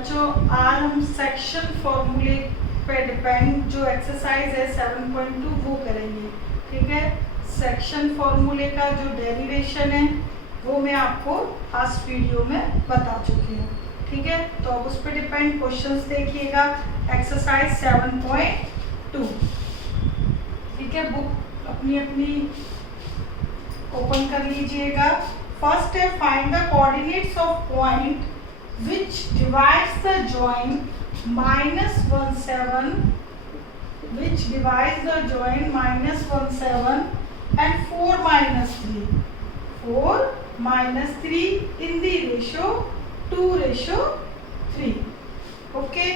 बच्चों आज हम सेक्शन फॉर्मूले पे डिपेंड जो एक्सरसाइज है 7.2 वो करेंगे। ठीक है, सेक्शन फॉर्मूले का जो डेरिवेशन है वो मैं आपको लास्ट वीडियो में बता चुकी हूँ। ठीक है, तो अब उस पर डिपेंड क्वेश्चंस देखिएगा। एक्सरसाइज 7.2। ठीक है, बुक अपनी अपनी ओपन कर लीजिएगा। फर्स्ट है find the coordinates of point which divides the joint -17 which divides the joint -17 and 4 -3 in the ratio 2:3। Okay,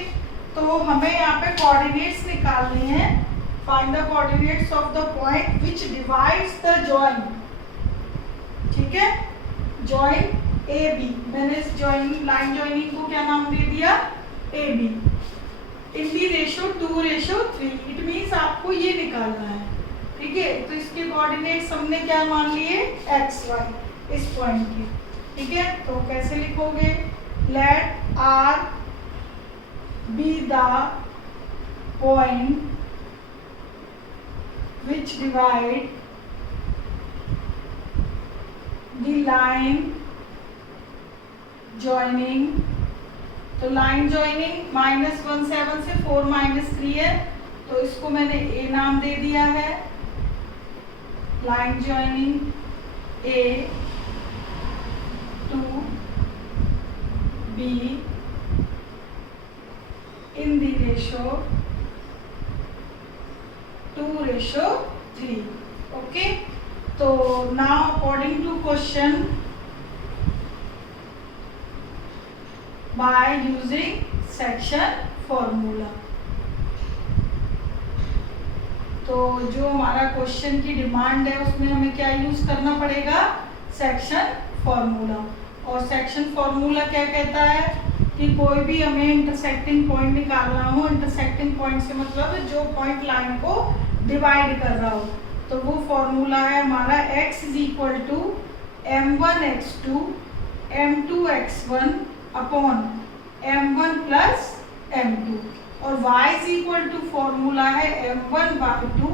तो हमें यहाँ पे कोऑर्डिनेट्स निकालने हैं। Find the coordinates of the point which divides the joint। ठीक है, जॉइंट ए बी, मैंने इस जॉइनिंग लाइन जॉइनिंग को क्या नाम दे दिया, A B, in the ratio 2:3। It means आपको ये निकालना है। ठीक है, तो इसके कोऑर्डिनेट्स हमने क्या मान लिए, एक्स वाई इस पॉइंट की। ठीक है, तो कैसे लिखोगे, let R be the point which divide the line joining. तो लाइन जॉइनिंग -17 से 4 -3 है, तो इसको मैंने ए नाम दे दिया है। Line joining A to B in the ratio 2:3। Okay, तो now according to question by using section formula। तो जो हमारा क्वेश्चन की डिमांड है उसमें हमें क्या यूज करना पड़ेगा, सेक्शन फॉर्मूला। और सेक्शन फॉर्मूला क्या कहता है कि कोई भी हमें इंटरसेक्टिंग पॉइंट निकालना हो, इंटरसेक्टिंग पॉइंट से मतलब जो पॉइंट लाइन को डिवाइड कर रहा हो, तो वो फॉर्मूला है हमारा x = m1x2 m2x1 upon m1 plus m2, और y फॉर्मूला है m1y2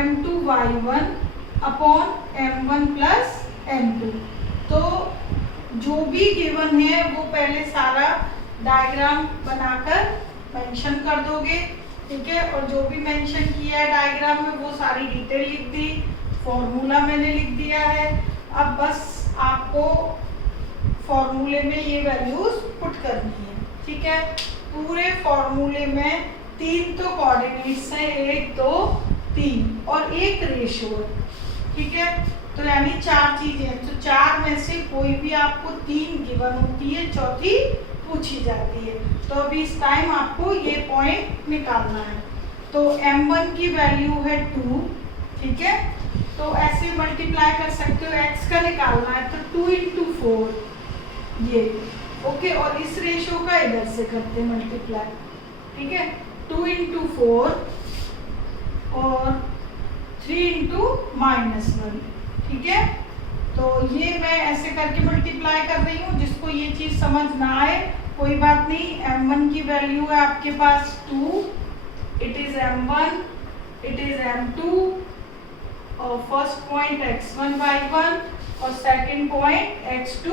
m2y1 upon m1 plus m2। तो जो भी गिवन है वो पहले सारा डायग्राम बनाकर मेंशन कर दोगे। ठीक है, और जो भी मेंशन किया है डायग्राम में वो सारी डिटेल लिख दी, फॉर्मूला मैंने लिख दिया है। अब बस आपको फॉर्मूले में ये वैल्यूज पुट करनी है। ठीक है, पूरे फॉर्मूले में 3 तो कोऑर्डिनेट्स हैं, 1 2 3 और एक रेशो है। ठीक है, तो यानी 4 चीजें हैं। तो 4 में से कोई भी आपको 3 गिवन होती है, चौथी पूछी जाती है। तो अभी इस टाइम आपको ये पॉइंट निकालना है। तो m1 की वैल्यू है 2। ठीक है, तो ऐसे मल्टीप्लाई कर सकते हो, x का निकालना है तो 2 × 4 ये। ओके, और इस रेशो का इधर से करते हैं मल्टीप्लाई। ठीक है, 2 × 4 और 3 × -1। ठीक है, तो ये मैं ऐसे करके मल्टीप्लाई कर रही हूँ। जिसको ये चीज समझ ना आए कोई बात नहीं, m1 की वैल्यू है आपके पास 2, it is m1, it is m2, और फर्स्ट पॉइंट x1 y1 और सेकंड पॉइंट x2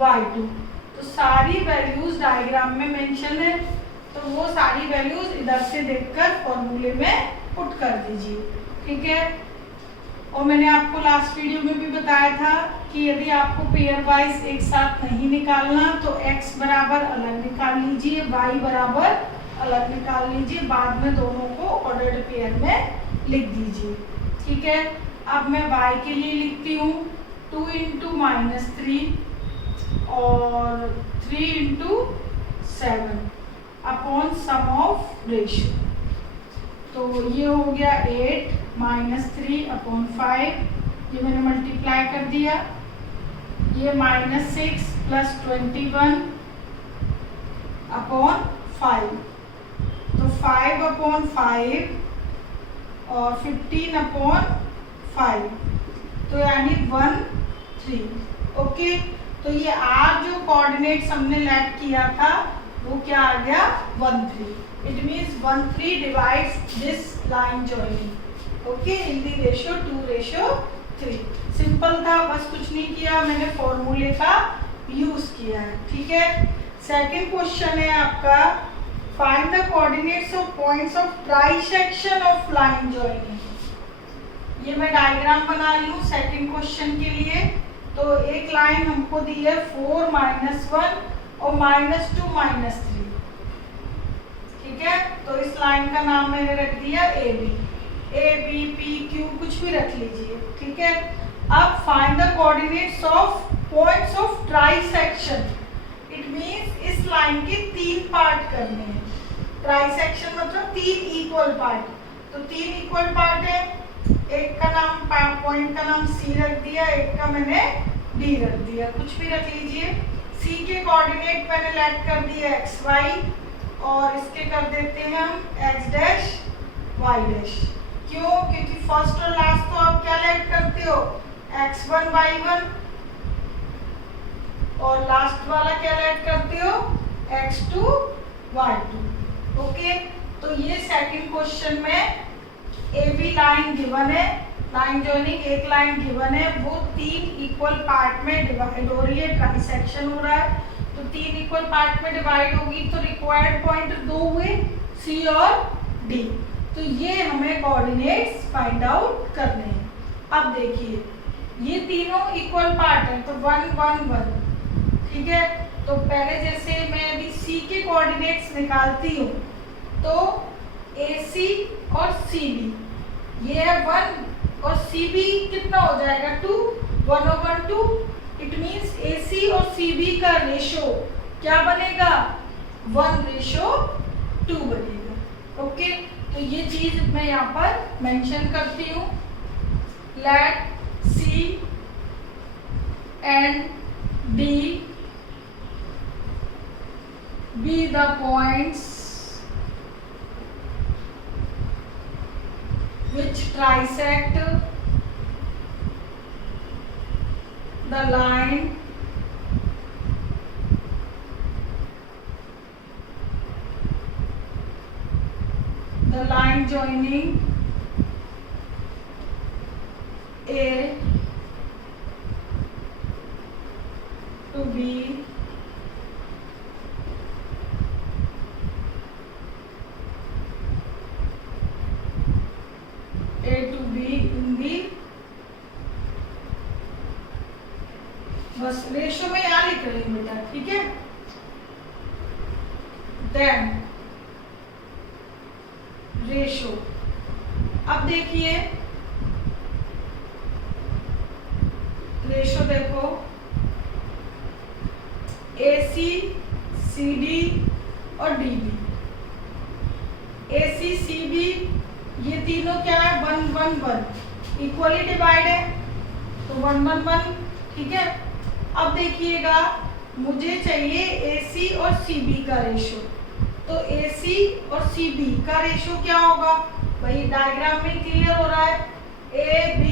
y2। तो सारी वैल्यूज डायग्राम में मेंशन है, तो वो सारी वैल्यूज इधर से देखकर फॉर्मूले में पुट कर दीजिए। ठीक है, और मैंने आपको लास्ट वीडियो में भी बताया था कि यदि आपको पेयर वाइज एक साथ नहीं निकालना तो x बराबर अलग निकाल लीजिए, y बराबर अलग निकाल लीजिए, बाद में दोनों को ऑर्डर्ड पेयर में लिख दीजिए। ठीक है, अब मैं y के लिए लिखती हूँ 2 × -3 और 3 × 7 अपॉन सम ऑफ रेशियो। तो ये हो गया 8 -3 अपॉन 5, ये मैंने मल्टीप्लाई कर दिया। ये -6 + 21 अपॉन 5, तो 5 अपॉन 5 और 15 अपॉन 5, तो यानी 1 3। ओके, तो ये आर जो कोऑर्डिनेट्स हमने लेट किया था वो क्या आ गया 1/3. It means 1/3 divides this line joining. Okay, in the ratio 2:3. Simple था, बस कुछ नहीं किया, मैंने फॉर्मूले का यूज किया है. ठीक है. सेकंड क्वेश्चन है आपका, find the coordinates of points of trisection of line joining. ये मैं डायग्राम बना रही हूँ सेकंड क्वेश्चन के लिए. तो एक लाइन हमको दी है 4 -1 और -2 -3. ठीक है. तो इस लाइन का नाम मैंने रख दिया ए बी पी क्यू, कुछ भी रख लीजिए. ठीक है. अब find the coordinates of points of trisection. It means इस लाइन के 3 पार्ट करने हैं. ट्राइसेक्शन मतलब 3 इक्वल पार्ट. तो 3 इक्वल पार्ट है. एक का नाम पॉइंट का नाम सी रख दिया, एक का मैंने डी रख दिया, कुछ भी रख लीजिए. सी के कोऑर्डिनेट मैंने लेट कर दिए एक्स वाई, और इसके कर देते हैं हम एक्स डैश वाई डैश. क्यों? क्योंकि फर्स्ट और लास्ट तो आप क्या लेट करते हो, x1 y1, और लास्ट वाला क्या लेट करते हो, x2 y2. ओके. तो ये सेकंड क्वेश्चन में ए बी लाइन गिवन है, लाइन जॉइनिंग एक लाइन गिवन है, वो 3 इक्वल पार्ट में डिवाइड हो रही है, ट्राइसेक्शन हो रहा है. तो 3 इक्वल पार्ट में डिवाइड होगी तो रिक्वायर्ड पॉइंट 2 हुए, सी और डी. तो ये हमें कोऑर्डिनेट्स फाइंड आउट करने हैं. अब देखिए ये तीनों इक्वल पार्ट है, तो 1 1 1. ठीक है. तो पहले जैसे मैं अभी सी के कोऑर्डिनेट्स निकालती हूँ, तो AC और CB ये है 1 और CB कितना हो जाएगा 2, 1/2. इट मींस AC और CB का रेशो क्या बनेगा 1:2 बनेगा. ओके. तो ये चीज मैं यहाँ पर मेंशन करती हूँ. Let C and D be the points which trisect the line joining A to B in the, बस रेशो में यहाँ लिख रही हूँ बेटा. ठीक है. Then ratio. अब देखिए रेशो देखो, AC CD और DB. AC CB ये तीनों क्या है 1 1 1 इक्वली डिवाइड है, तो 1 1 1. ठीक है. अब देखिएगा मुझे चाहिए AC और CB का रेशो. तो AC और CB का रेशो क्या होगा, भाई डायग्राम में क्लियर हो रहा है. AB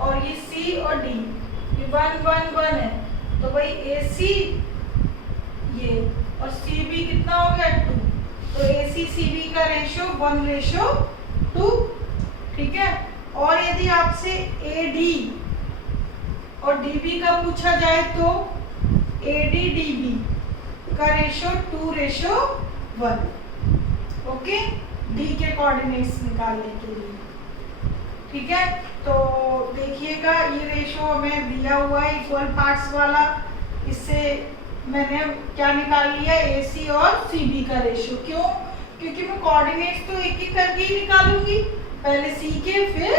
और ये C और D ये 1 1 1 है, तो भाई AC ये और CB कितना हो गया 2. तो AC CB का रेशो 1:2. ठीक है. और यदि आपसे AD और DB का पूछा जाए तो AD DB का रेशो 2:1. ओके. D के कोऑर्डिनेट्स निकालने के लिए. ठीक है. तो देखिएगा ये रेशो हमें दिया हुआ है इक्वल पार्ट्स वाला. इससे मैंने क्या निकाल लिया AC और CB का रेशो. क्यों? क्योंकि मैं कोऑर्डिनेट्स तो एक एक करके ही निकालूंगी, पहले C के फिर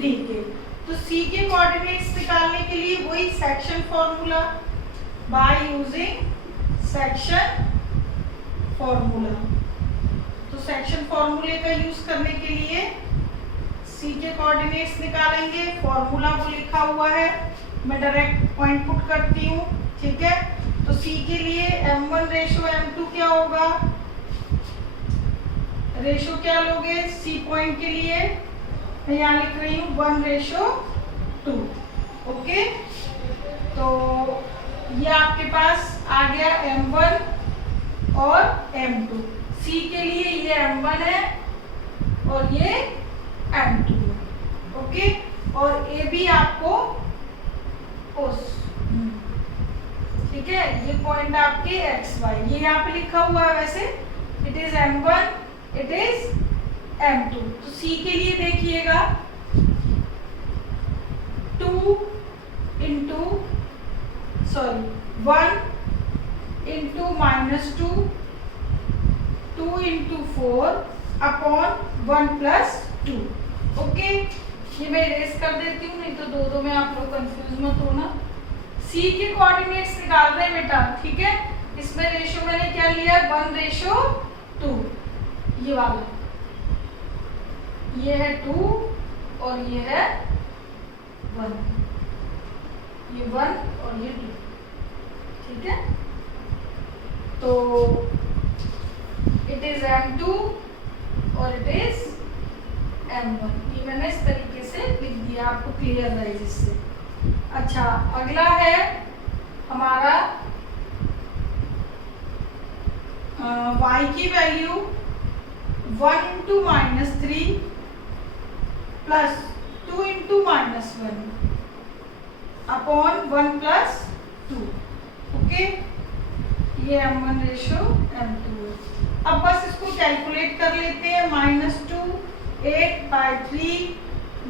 D के. तो C के कोऑर्डिनेट्स निकालने के लिए वही section formula, by using section formula. तो सेक्शन फॉर्मूले का यूज करने के लिए C के कोऑर्डिनेट्स निकालेंगे. फॉर्मूला वो लिखा हुआ है, मैं डायरेक्ट पॉइंट पुट करती हूँ. ठीक है. तो C के लिए M1:M2 क्या होगा, रेशो क्या लोगे C पॉइंट के लिए, मैं यहाँ लिख रही हूँ 1:2. ओके. तो ये आपके पास आ गया M1 और M2। C के लिए ये M1 है और ये M2 है, ओके। और ए भी आपको ठीक है, ये पॉइंट आपके XY, ये यहाँ पे लिखा हुआ है वैसे, it is M1, it is M2। तो C के लिए देखिएगा 1 इंटू -2, 2 इंटू 4 अपॉन 1+2, ओके। ये मैं इरेज कर देती हूँ, नहीं तो दो में आप लोग कंफ्यूज मत होना। C के कोऑर्डिनेट्स निकाल रहे हैं बेटा, ठीक है। इसमें रेशो मैंने क्या लिया, 1:2, ये वाला, ये है 2 और ये है 1, ये 1 और ये 2, ठीक है। तो इट इज M2 और इट इज M1, ये मैंने इस तरीके से लिख दिया, आपको क्लियर रहे जिससे। अच्छा, अगला है हमारा y की value 1 into -3 plus 2 into -1 upon 1+2, okay. ये M1 रेशो M2 है। अब बस इसको कैलकुलेट कर लेते हैं। -2 8/3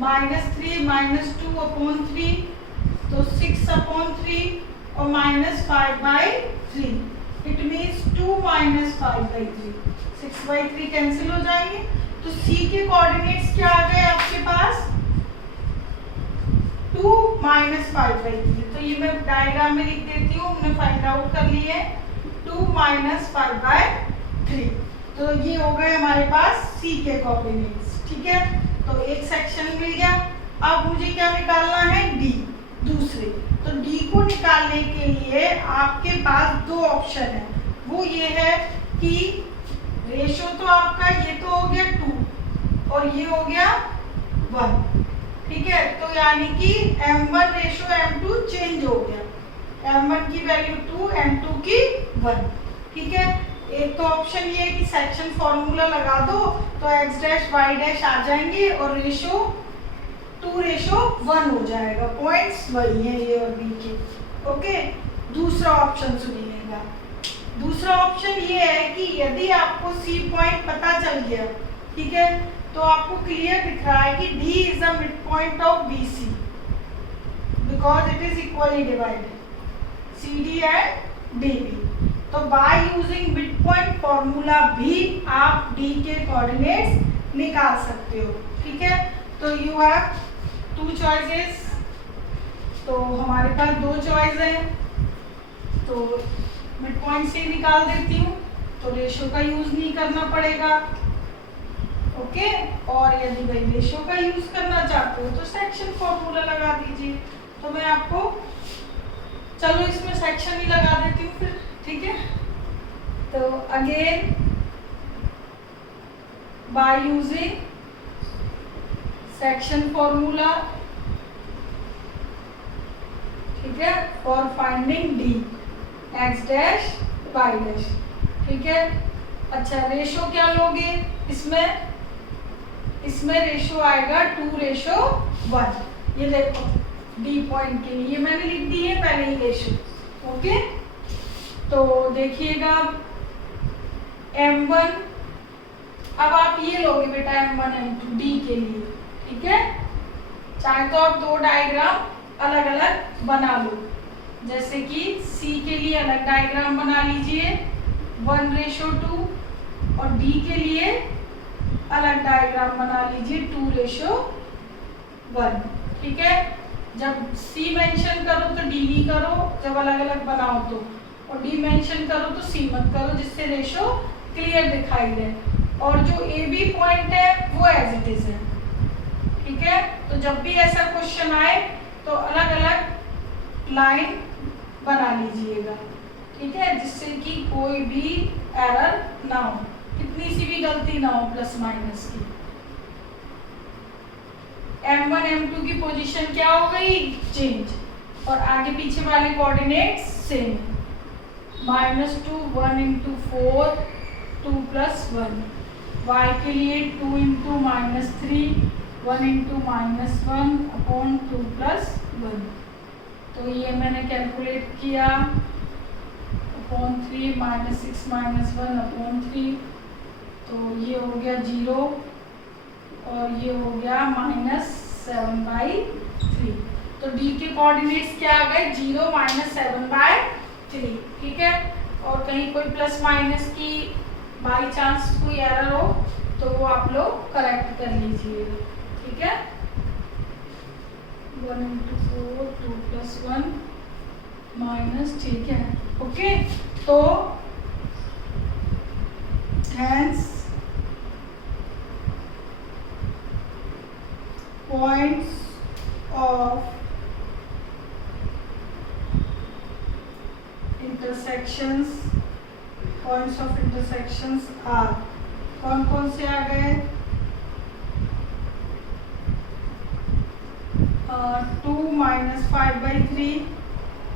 -3 -2 अपॉन 3, तो 6/3 और -5/3, इट मीन्स 2 -5/3, 6/3 कैंसिल हो जाएंगे। तो C के कोऑर्डिनेट्स क्या आ गए आपके पास, 2 -5/3। तो ये मैं डायग्राम में लिख देती हूँ, हमने फाइंड आउट कर लिए है 2 -5/3। तो ये हो गए हमारे पास C के कोऑर्डिनेट्स, ठीक है। तो एक सेक्शन मिल गया। अब मुझे क्या निकालना है, D दूसरे। तो D को निकालने के लिए आपके पास दो ऑप्शन है, वो ये है कि रेशो तो आपका ये तो हो गया 2 और ये हो गया 1, ठीक है। तो यानी कि M1 रेशो M2 चेंज हो गया, M1 की वैल्यू 2, M2 की 1, ठीक है। एक तो ऑप्शन ये है कि सेक्शन फॉर्मूला लगा दो तो x' y' आ जाएंगे और रेशो 2:1 हो जाएगा, पॉइंट्स वही है ये और बी के, ओके। दूसरा ऑप्शन सुनिएगा, दूसरा ऑप्शन ये है कि यदि आपको C पॉइंट पता चल गया, ठीक है, तो आपको क्लियर दिख रहा है कि D is the mid point of BC because it is equally divided CD and DB। तो bye using mid point formula भी आप D के कोऑर्डिनेट्स निकाल सकते हो, ठीक है। तो यू हैव 2 चॉइसेस, तो हमारे पास 2 चॉइस है, तो मिड पॉइंट से निकाल देती हूँ, तो रेशो का यूज नहीं करना पड़ेगा, ओके। और यदि भाई रेशो का यूज करना चाहते हो तो सेक्शन फॉर्मूला लगा दीजिए। तो मैं आपको, चलो इसमें सेक्शन ही लगा देती हूँ फिर, ठीक है। तो again by using section formula, ठीक है, for finding D x' y', ठीक है। अच्छा, रेशो क्या लोगे, इसमें रेशो आएगा 2:1, ये देखो D पॉइंट के लिए मैंने लिख दी है पहले ही रेशो, ओके। तो देखिएगा M1, अब आप ये लोगे बेटा M1 M2 D के लिए, ठीक है। चाहे तो आप 2 डायग्राम अलग अलग बना लो, जैसे कि C के लिए अलग डायग्राम बना लीजिए 1:2 और D के लिए अलग डायग्राम बना लीजिए 2:1, ठीक है। जब C मेंशन करो तो D नहीं करो, जब अलग अलग बनाओ तो, और D मेंशन करो तो C मत करो, जिससे रेशो क्लियर दिखाई दे। और जो AB पॉइंट है वो एज इट इज है, ठीक है। तो जब भी ऐसा क्वेश्चन आए तो अलग अलग लाइन बना लीजिएगा, ठीक है, जिससे कि कोई भी एरर ना हो, कितनी सी भी गलती ना हो प्लस माइनस की। M1 M2 की पोजीशन क्या हो गई, चेंज, और आगे पीछे वाले कोऑर्डिनेट्स सेम, -2 1 × 4 2 + 1, y के लिए 2 × -3 1 × -1 अपॉन 2 + 1। तो ये मैंने कैलकुलेट किया अपॉन 3 -6 -1 अपॉन 3, तो ये हो गया 0 और ये हो गया -7/3। तो डी के कोऑर्डिनेट्स क्या आ गए 0 -7/3। ठीक है, और कहीं कोई प्लस माइनस की बाई चांस कोई एरर हो तो वो आप लोग करेक्ट कर लीजिएगा। ठीक है, 1 × 4 2 + 1 माइनस, ठीक है। ओके, तो hence points of intersections are, कौन कौन से आ गए 2 -5/3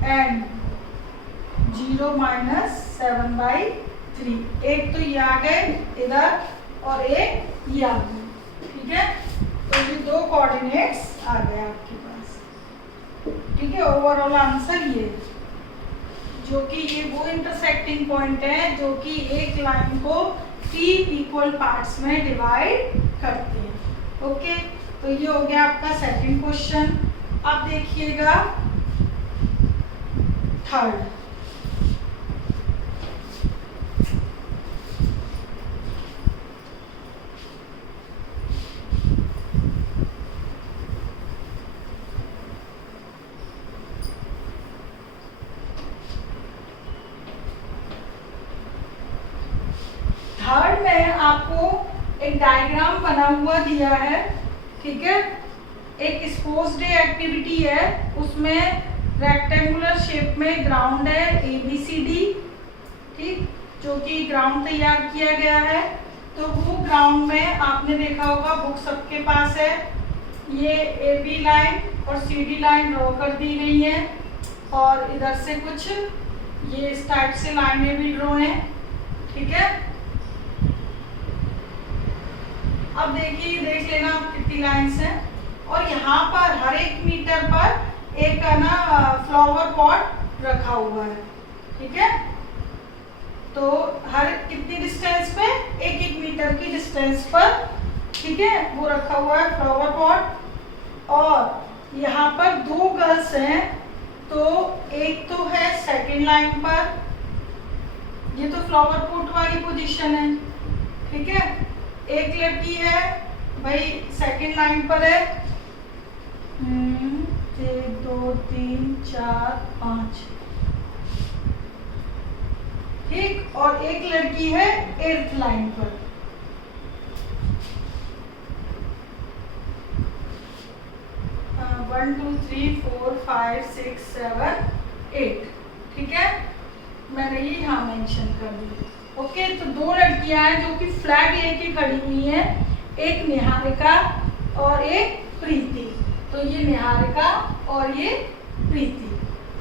एंड 0 -7/3। एक तो ये आ गए इधर और एक ये आ गए। ठीक है, तो ये दो कोऑर्डिनेट्स आ गए आपके पास। ठीक है, ओवरऑल आंसर ये, जो कि ये वो इंटरसेक्टिंग पॉइंट है जो कि एक लाइन को 3 इक्वल पार्ट्स में डिवाइड करते हैं। ओके, तो ये हो गया आपका सेकंड क्वेश्चन। अब देखिएगा थर्ड। थर्ड में आपको एक डायग्राम बना हुआ दिया है। ठीक है, एक स्पोर्ट्स डे एक्टिविटी है, उसमें रेक्टेंगुलर शेप में ग्राउंड है ABCD, ठीक, जो कि ग्राउंड तैयार किया गया है। तो वो ग्राउंड में आपने देखा होगा बुक सबके पास है, ये AB लाइन और CD लाइन ड्रॉ कर दी गई है और इधर से कुछ ये इस टाइप से लाइनें भी ड्रॉ हैं। ठीक है, अब देखिए, देख लेना आप कितनी लाइन्स हैं, और यहाँ पर हर 1 मीटर पर एक ना फ्लावर पॉट रखा हुआ है। ठीक है, तो हर कितनी डिस्टेंस पे 1-1 मीटर की डिस्टेंस पर, ठीक है, वो रखा हुआ है फ्लावर पॉट। और यहाँ पर 2 गर्ल्स हैं, तो एक तो है सेकंड लाइन पर, ये तो फ्लावर पॉट वाली पोजीशन है। ठीक है, एक लड़की है भाई सेकंड लाइन पर है, 1 2 3 4 5, ठीक, और एक लड़की है 8th लाइन पर। हाँ, 1 2 3 4 5 6 7 8। ठीक है, मैंने ये यहाँ मेंशन कर दी। ओके, तो 2 लड़कियां हैं जो कि फ्लैग लेके खड़ी हुई हैं, एक निहारिका और एक प्रीति। तो ये निहारिका और ये प्रीति।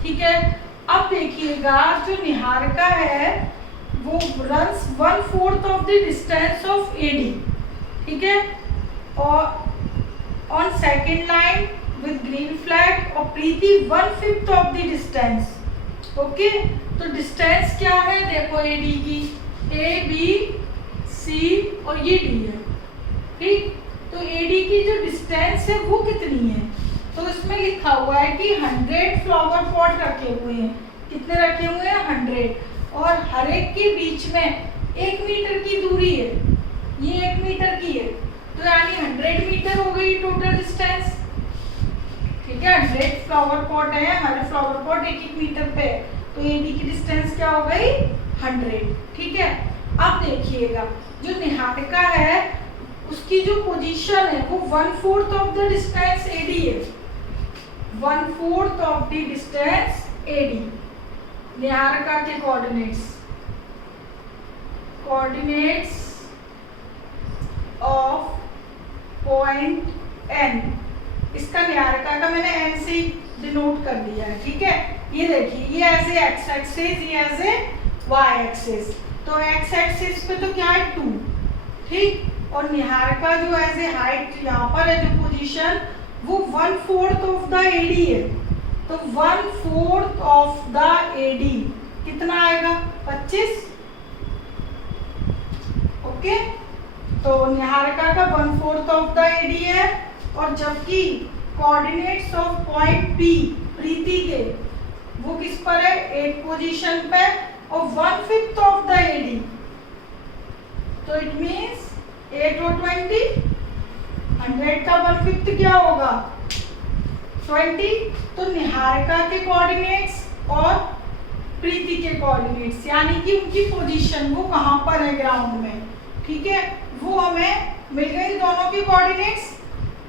ठीक है, अब देखिएगा जो निहारिका है वो runs 1/4 of the distance of AD। ठीक है, और on second line with green flag, और प्रीति 1/5 ऑफ द डिस्टेंस। ओके, तो डिस्टेंस क्या है देखो AD की, A B C और ये D है। ठीक, तो AD की जो डिस्टेंस है वो कितनी है, तो इसमें लिखा हुआ है कि 100 फ्लावर पॉट रखे हुए हैं। कितने रखे हुए हैं 100, और हर एक के बीच में 1 मीटर की दूरी है, ये 1 मीटर की है, तो यानी 100 मीटर हो गई टोटल डिस्टेंस। ठीक है, 100 फ्लावर पॉट है, हर फ्लावर पॉट 1-1 मीटर पे, तो AD की डिस्टेंस क्या हो गई 100। ठीक है, अब देखिएगा जो निहारिका है उसकी जो पोजीशन है वो 1/4 ऑफ द डिस्टेंस AD है, 1/4 of the distance AD। Niharika के कोऑर्डिनेट्स ऑफ पॉइंट N, इसका निहारिका का मैंने N से डिनोट कर दिया है। ठीक है, ये देखिए, ये एज ए एक्स एक्सिस, ये एज ए वाई एक्सिस। तो एक्स एक्सिस पे तो क्या है 2, ठीक, और निहारिका जो एज ए हाइट यहाँ पर है जो पोजीशन, वो 1/4 ऑफ द एडी है। तो 1/4 ऑफ द एडी कितना आएगा 25। ओके, तो निहारिका का 1/4 ऑफ द एडी है, और जबकि कोऑर्डिनेट्स ऑफ पॉइंट पी प्रीति के वो किस पर है 8 पोजीशन पे, और 1/5 ऑफ द एडी, तो इट मींस 8 और 20, 100 का 1/5 क्या होगा 20। तो निहारिका के कोऑर्डिनेट्स और प्रीति के कोऑर्डिनेट्स, यानी कि उनकी पोजीशन वो कहाँ पर है ग्राउंड में, ठीक है, वो हमें मिल गई दोनों की कोऑर्डिनेट्स।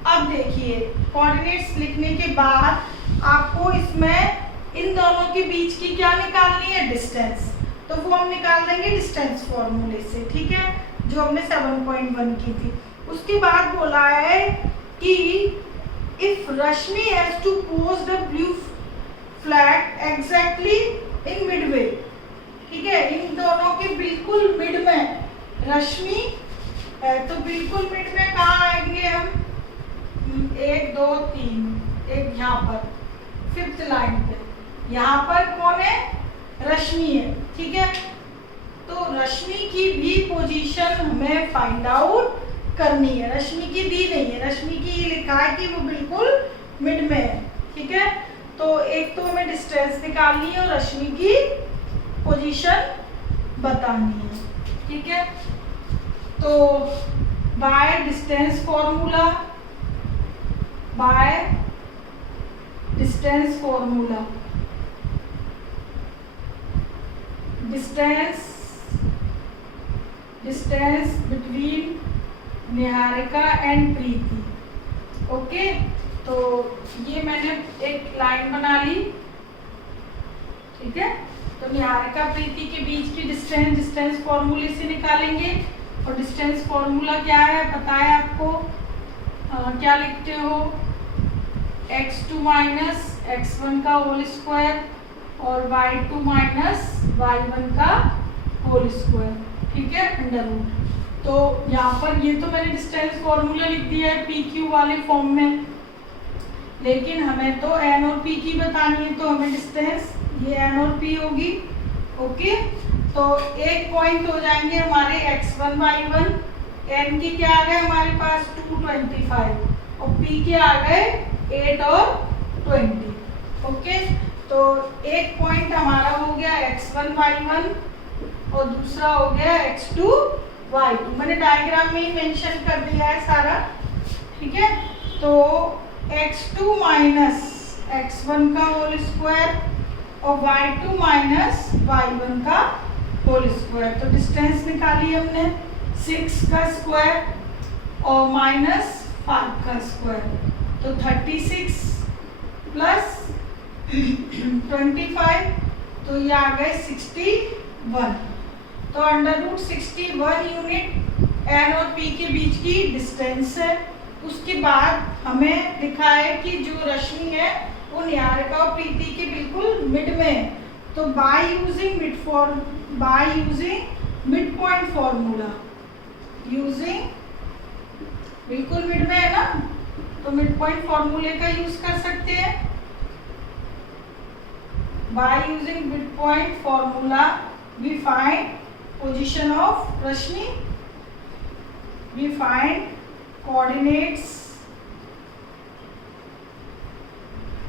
अब देखिए, कोऑर्डिनेट्स लिखने के बाद आपको इसमें इन दोनों के बीच की क्या निकालनी है डिस्टेंस, तो वो हम निकाल देंगे डिस्टेंस फॉर्मूले से, ठीक है, जो हमने 7.1 की थी। उसके बाद बोला है कि if Rashmi has to pose the blue flag exactly in midway, ठीक है, इन दोनों के बिल्कुल मिड में रश्मि है, तो बिल्कुल मिड में कहाँ आएंगे हम 1 2 3, एक यहाँ पर 5th लाइन पे, यहाँ पर कौन है रश्मि है, ठीक है। तो रश्मि की भी पोजीशन हमें फाइंड आउट करनी है। रश्मि की दी नहीं है, रश्मि की लिखा है कि वो बिल्कुल मिड में है, ठीक है। तो एक तो हमें डिस्टेंस निकालनी है और रश्मि की पोजीशन बतानी है, ठीक है। तो by distance formula, by distance formula, distance between Niharika and Preeti, okay. तो ये मैंने एक लाइन बना ली, ठीक है। तो निहारिका प्रीति के बीच की डिस्टेंस फॉर्मूले से निकालेंगे, और डिस्टेंस फॉर्मूला क्या है पता है आपको, क्या लिखते हो x2 माइनस x1 का होल स्क्वायर और y2 माइनस y1 का होल स्क्वायर, ठीक है, अंडर रूट। तो यहाँ पर ये तो मैंने डिस्टेंस फॉर्मूला लिख दिया है PQ वाले फॉर्म में, लेकिन हमें तो n और p की बतानी है, तो हमें डिस्टेंस ये n और p होगी, ओके। तो एक पॉइंट हो जाएंगे हमारे x1 y1, n की क्या आ गए हमारे पास 225 और p के आ गए 8 और 20, ओके। तो एक पॉइंट हमारा हो गया x1 y1 और दूसरा हो गया x2 y2। मैंने डायग्राम में ही मेंशन कर दिया है सारा, ठीक है। तो x2 माइनस x1 का होल स्क्वायर और y2 माइनस y1 का होल स्क्वायर। तो डिस्टेंस निकाली हमने 6 का स्क्वायर और माइनस 5 का स्क्वायर, तो 36 प्लस 25, तो ये आ गए 61। तो अंडर रूट 61 यूनिट n और p के बीच की डिस्टेंस है। उसके बाद हमें लिखा है कि जो रश्मि है वो निहारिका और प्रीति के बिल्कुल मिड में है। तो bye using mid point formula, using बिल्कुल मिड में है ना, तो मिड पॉइंट फॉर्मूले का यूज कर सकते हैं। By using mid point formula we find position of Rashmi, we find coordinates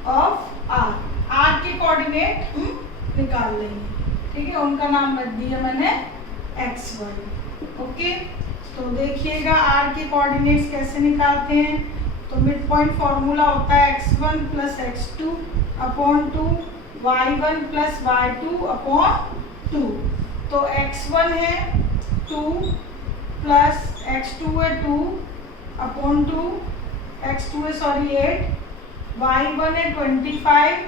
of R। R के कोऑर्डिनेट हम निकाल लेंगे, ठीक है, उनका नाम रख दिया मैंने XY, ओके। तो देखिएगा R के कोऑर्डिनेट्स कैसे निकालते हैं। तो मिड पॉइंट फॉर्मूला होता है x1 plus x2 upon 2, y1 plus y2 upon 2। तो x1 है 2 प्लस x2 है 2 अपॉन 2, x2 है 8, y1 है 25,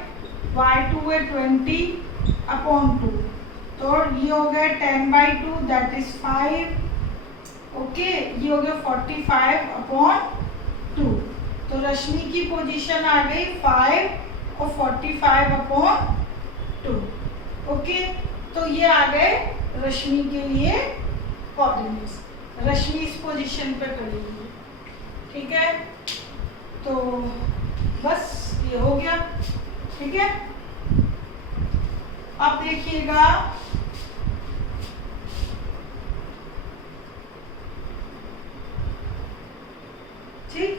y2 है 20 अपॉन 2। तो ये हो गया 10/2 दैट इज 5, ओके। ये हो गया 45 अपॉन 2। तो रश्मि की पोजीशन आ गई 5 और 45 अपॉन 2। ओके, तो ये आ गए रश्मि के लिए कोऑर्डिनेट्स। रश्मि इस पोजीशन पे खड़ी हुई है, ठीक है। तो बस ये हो गया, ठीक है। अब देखिएगा ठीक,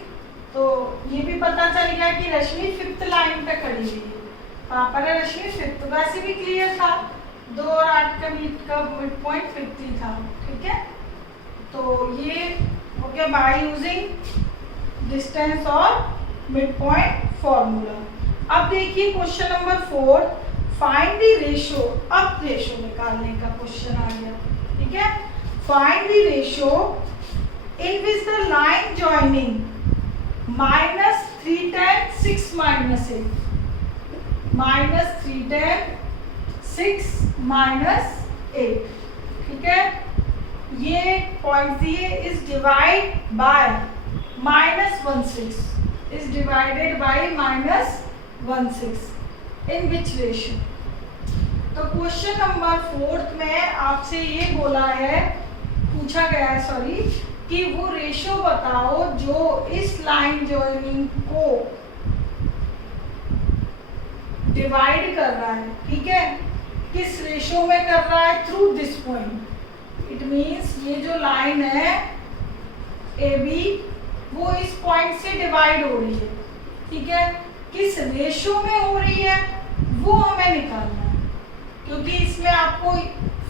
तो ये भी पता चल गया कि रश्मि 5th लाइन पे खड़ी हुई है। कहाँ पर है रश्मि? 5th। वैसे भी क्लियर था, 2 और 8 का मिड पॉइंट 5th ही था, ठीक है। तो ये हो गया बाय यूजिंग डिस्टेंस और मिड पॉइंट फॉर्मूला। अब देखिए question number 4, find the ratio. अब रेशो निकालने का क्वेश्चन आ गया, ठीक है। Find the ratio in which the line joining -3 10 6 -8 -3 10 6 -8, ठीक है। ये पॉइंट दिए is divide by -16 is divided by -16 in which ratio. तो क्वेश्चन नंबर 4 में आपसे ये बोला है, पूछा गया है सॉरी, कि वो रेशो बताओ जो इस लाइन जॉइनिंग को डिवाइड कर रहा है, ठीक है। किस रेशो में कर रहा है? Through this point. It means ये जो लाइन है ए बी, वो इस पॉइंट से डिवाइड हो रही है, ठीक है। किस रेशो में हो रही है वो हमें निकालना है, क्योंकि इसमें आपको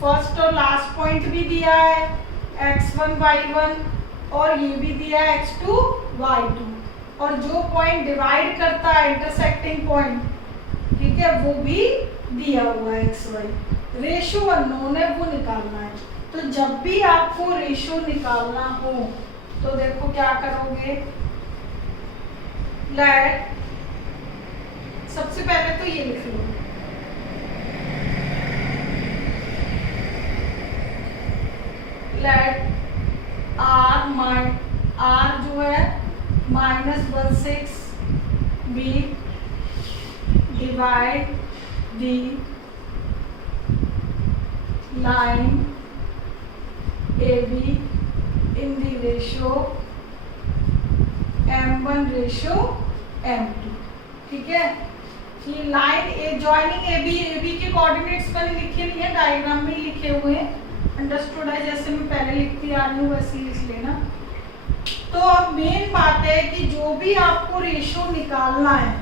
फर्स्ट और लास्ट पॉइंट भी दिया है x1 y1, और ये भी दिया है x2 y2, और जो पॉइंट डिवाइड करता है इंटरसेक्टिंग पॉइंट, ठीक है, वो भी दिया हुआ है xy। रेशो अननोन है, वो निकालना है। तो जब भी आपको रेशो निकालना हो तो देखो क्या करोगे, लेट, सबसे पहले तो ये लिख लो, लेट R जो है -16 B divide the line A B in the ratio M1 ratio M2, ठीक है। ये line A joining A B के कोऑर्डिनेट्स मैंने लिखे नहीं है, डायग्राम में लिखे हुए हैं, अंडरस्टूड है, जैसे मैं पहले लिखती आ रही हूँ वैसे ही लिख लेना। तो अब मेन बात है कि जो भी आपको रेशो निकालना है,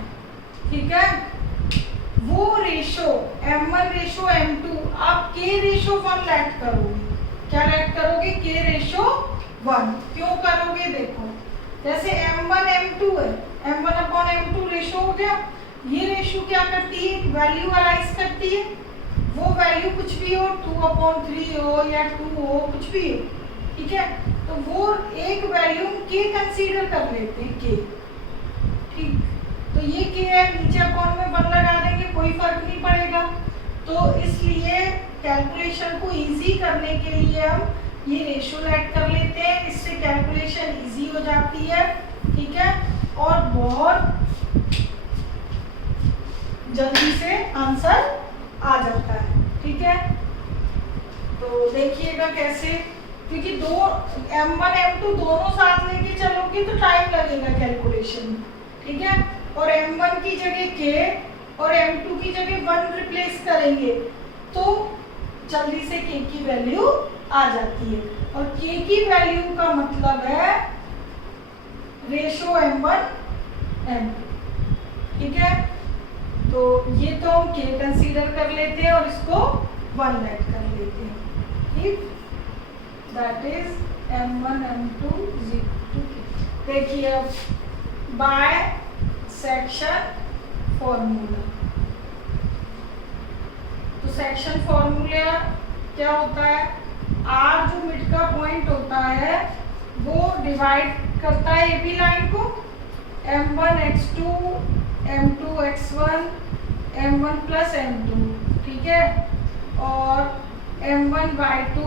ठीक है, वो रेशो M1 रेशो M2 आप K रेशो 1 लेट करोगे। क्या लेट करोगे? K ratio 1। क्यों करोगे? देखो, जैसे M1 M2 है, M1 अपॉन M2 रेशो हो गया। ये रेशो क्या करती है? वैल्यू अलाइज करती है। वो वैल्यू कुछ भी हो, 2/3 हो या 2 हो, कुछ भी हो, ठीक है। तो वो एक वैल्यू K कंसीडर कर लेते हैं, K, ठीक। तो ये K है, नीचे अपॉन में 1 लगा देंगे, कोई फर्क नहीं पड़ेगा। तो इसलिए कैलकुलेशन को इजी करने के लिए हम ये रेशो लेट कर लेते हैं, इससे कैलकुलेशन इजी हो जाती है, ठीक है, और बहुत जल्दी से आंसर आ जाता है, ठीक है। तो देखिएगा कैसे, क्योंकि दो M1 M2 दोनों साथ लेके चलोगे तो टाइम लगेगा कैलकुलेशन में, ठीक है। और M1 की जगह K और M2 की जगह 1 रिप्लेस करेंगे तो जल्दी से K की वैल्यू आ जाती है, और K की वैल्यू का मतलब है रेशो M1 M2, ठीक है। तो ये तो हम K कंसीडर कर लेते हैं और इसको 1 लेट कर लेते हैं, ठीक। That is M1 M2 K। देखिए अब बाय सेक्शन फॉर्मूला, तो सेक्शन फॉर्मूला क्या होता है? R जो मिड का पॉइंट होता है वो डिवाइड करता है AB लाइन को, M1 X2 M2 X1 M1 plus M2, ठीक है, और M1 Y2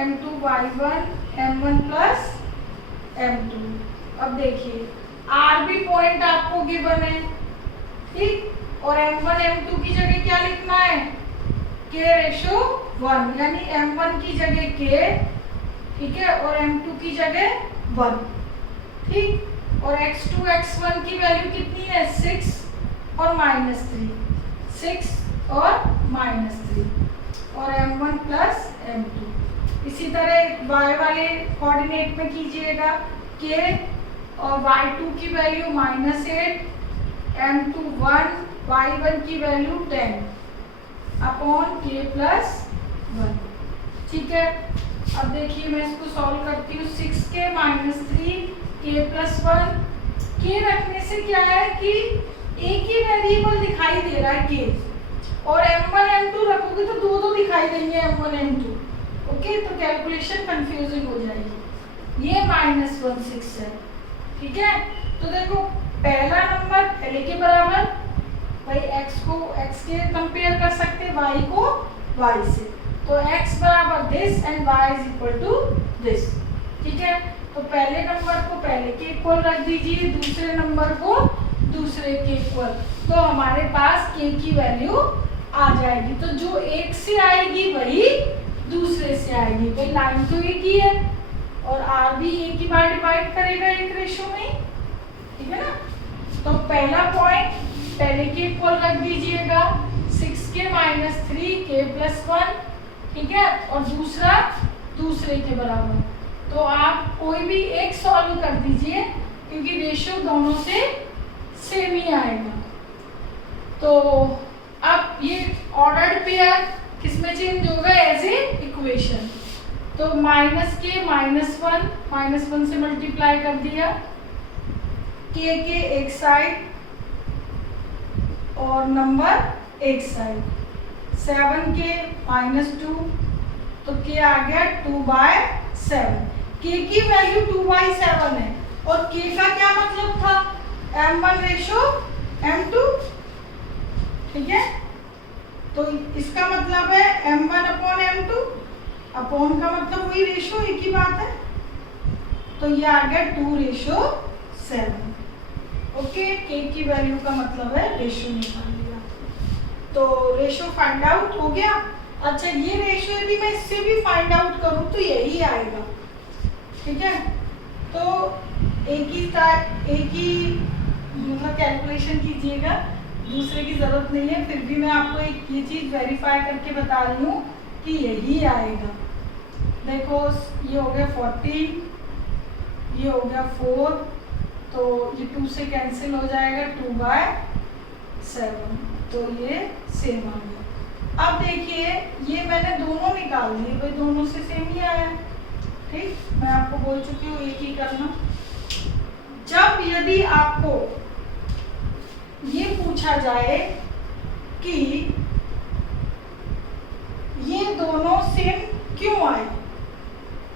M2 Y1 M1 plus M2। अब देखिए R भी पॉइंट आपको गिवन है, ठीक, और m1 m2 की जगह क्या लिखना है, k/1, यानी m1 की जगह k, ठीक है, और m2 की जगह 1, ठीक। और x2 x1 की वैल्यू कितनी है, 6 और -3, 6 और -3, और m1 प्लस m2। इसी तरह y वाले कोऑर्डिनेट में कीजिएगा, k और y2 की वैल्यू -8, m2 1, y1 की वैल्यू 10 अपॉन k प्लस 1, ठीक है। अब देखिए मैं इसको सॉल्व करती हूँ। 6k -3 k प्लस 1, k रखने से क्या है कि एक ही वेरिएबल दिखाई दे रहा है k, और m1 m2 रखोगे तो दो दिखाई देंगे m1 m2, ओके, तो कैलकुलेशन कंफ्यूजिंग हो जाएगी। ये -16 है, ठीक है। तो देखो पहला नंबर पहले के बराबर, भाई x को x के कंपेयर कर सकते हैं, y को y से, तो x बराबर this and y is equal to this, ठीक है। तो पहले नंबर को पहले के इक्वल रख दीजिए, दूसरे नंबर को दूसरे के इक्वल, तो हमारे पास k की वैल्यू आ जाएगी। तो जो एक से आएगी वही दूसरे से आएगी, भाई लाइन तो एक ही है और r भी एक ही बार डिवाइड करेगा एक रेशो में, ठीक है ना। तो पहला पॉइंट पहले के इक्वल रख दीजिएगा, 6k -3 k प्लस 1, ठीक है, और दूसरा दूसरे के बराबर। तो आप कोई भी एक सॉल्व कर दीजिए क्योंकि रेशो दोनों से सेम ही आएगा। तो अब ये ऑर्डर्ड पेयर किसमें चेंज होगा, एज ए इक्वेशन। तो -k -1 से मल्टीप्लाई कर दिया, k के एक साइड और नंबर एक साइड, 7k -2, तो k आ गया 2/7। k की वैल्यू 2/7 है और k का क्या मतलब था, m1 रेशो m2, ठीक है। तो इसका मतलब है m1 अपॉन m2, अपॉन का मतलब वही रेशो, एक ही बात है। तो ये आ गया 2/7, ओके। k की वैल्यू का मतलब है रेशो निकाल लिया, तो रेशो फाइंड आउट हो गया। अच्छा ये रेशो यदि मैं इससे भी फाइंड आउट करूं तो यही आएगा, ठीक है। तो एक ही मतलब कैलकुलेशन कीजिएगा, दूसरे की जरूरत नहीं है। फिर भी मैं आपको एक ये चीज वेरीफाई करके बता रही हूँ कि यही आएगा। देखो ये हो गया 14, ये हो गया 4, तो ये 2 से कैंसिल हो जाएगा, 2/7, तो ये सेम आ गया। अब देखिए ये मैंने दोनों निकाल दिए, भाई दोनों से सेम ही आया, ठीक। मैं आपको बोल चुकी हूँ एक ही करना। जब यदि आपको ये पूछा जाए कि ये दोनों सेम क्यों आए,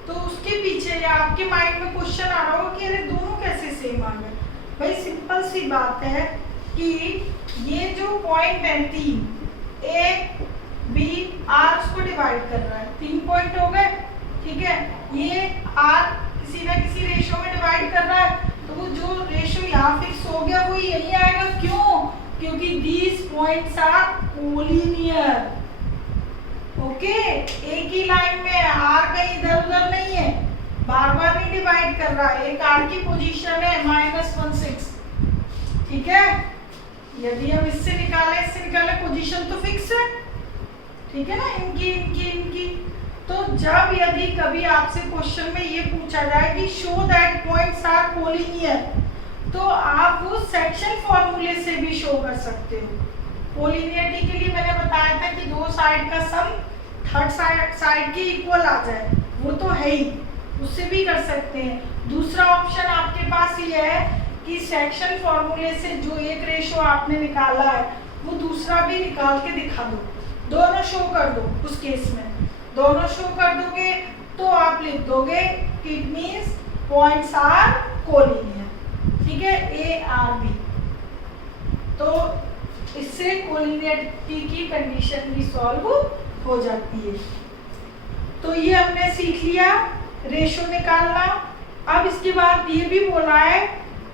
तो उसके पीछे या आपके माइंड में क्वेश्चन आ रहा होगा कि अरे दोनों कैसे सेम आ गए। भाई सिंपल सी बात है कि ये जो पॉइंट है 3, ए बी आर उसको डिवाइड कर रहा है, 3 पॉइंट हो गए, ठीक है। ये आर किसी ना किसी रेशो में डिवाइड कर रहा है, तो वो जो रेशो यहाँ फिक्स हो गया वो यही आएगा। क्यों, क्योंकि these points are collinear, okay. एक ही लाइन में आर कहीं इधर उधर नहीं है, बार बार नहीं डिवाइड कर रहा है। एक आर की पोजीशन है -16, ठीक है। यदि हम इससे निकाले पोजीशन तो फिक्स है, ठीक है ना, इनकी। तो जब यदि कभी आपसे क्वेश्चन में ये पूछा जाए कि show that points are collinear, तो आप वो सेक्शन फॉर्मूले से भी शो कर सकते हो। कोलिनियरिटी के लिए मैंने बताया था कि दो साइड का सम थर्ड साइड के इक्वल आ जाए, वो तो है ही, उससे भी कर सकते हैं। दूसरा ऑप्शन आपके पास ये है कि सेक्शन फॉर्मूले से जो एक रेशो आपने निकाला है वो दूसरा भी निकाल के दिखा दो, दोनों शो कर दो। उस केस में दोनों शो कर दोगे तो आप लिख दोगे कि it means points are collinear, ठीक है, ए आर बी। तो इससे कोलिनियरिटी की कंडीशन भी सॉल्व हो जाती है। तो ये हमने सीख लिया रेशो निकालना। अब इसके बाद ये भी बोला है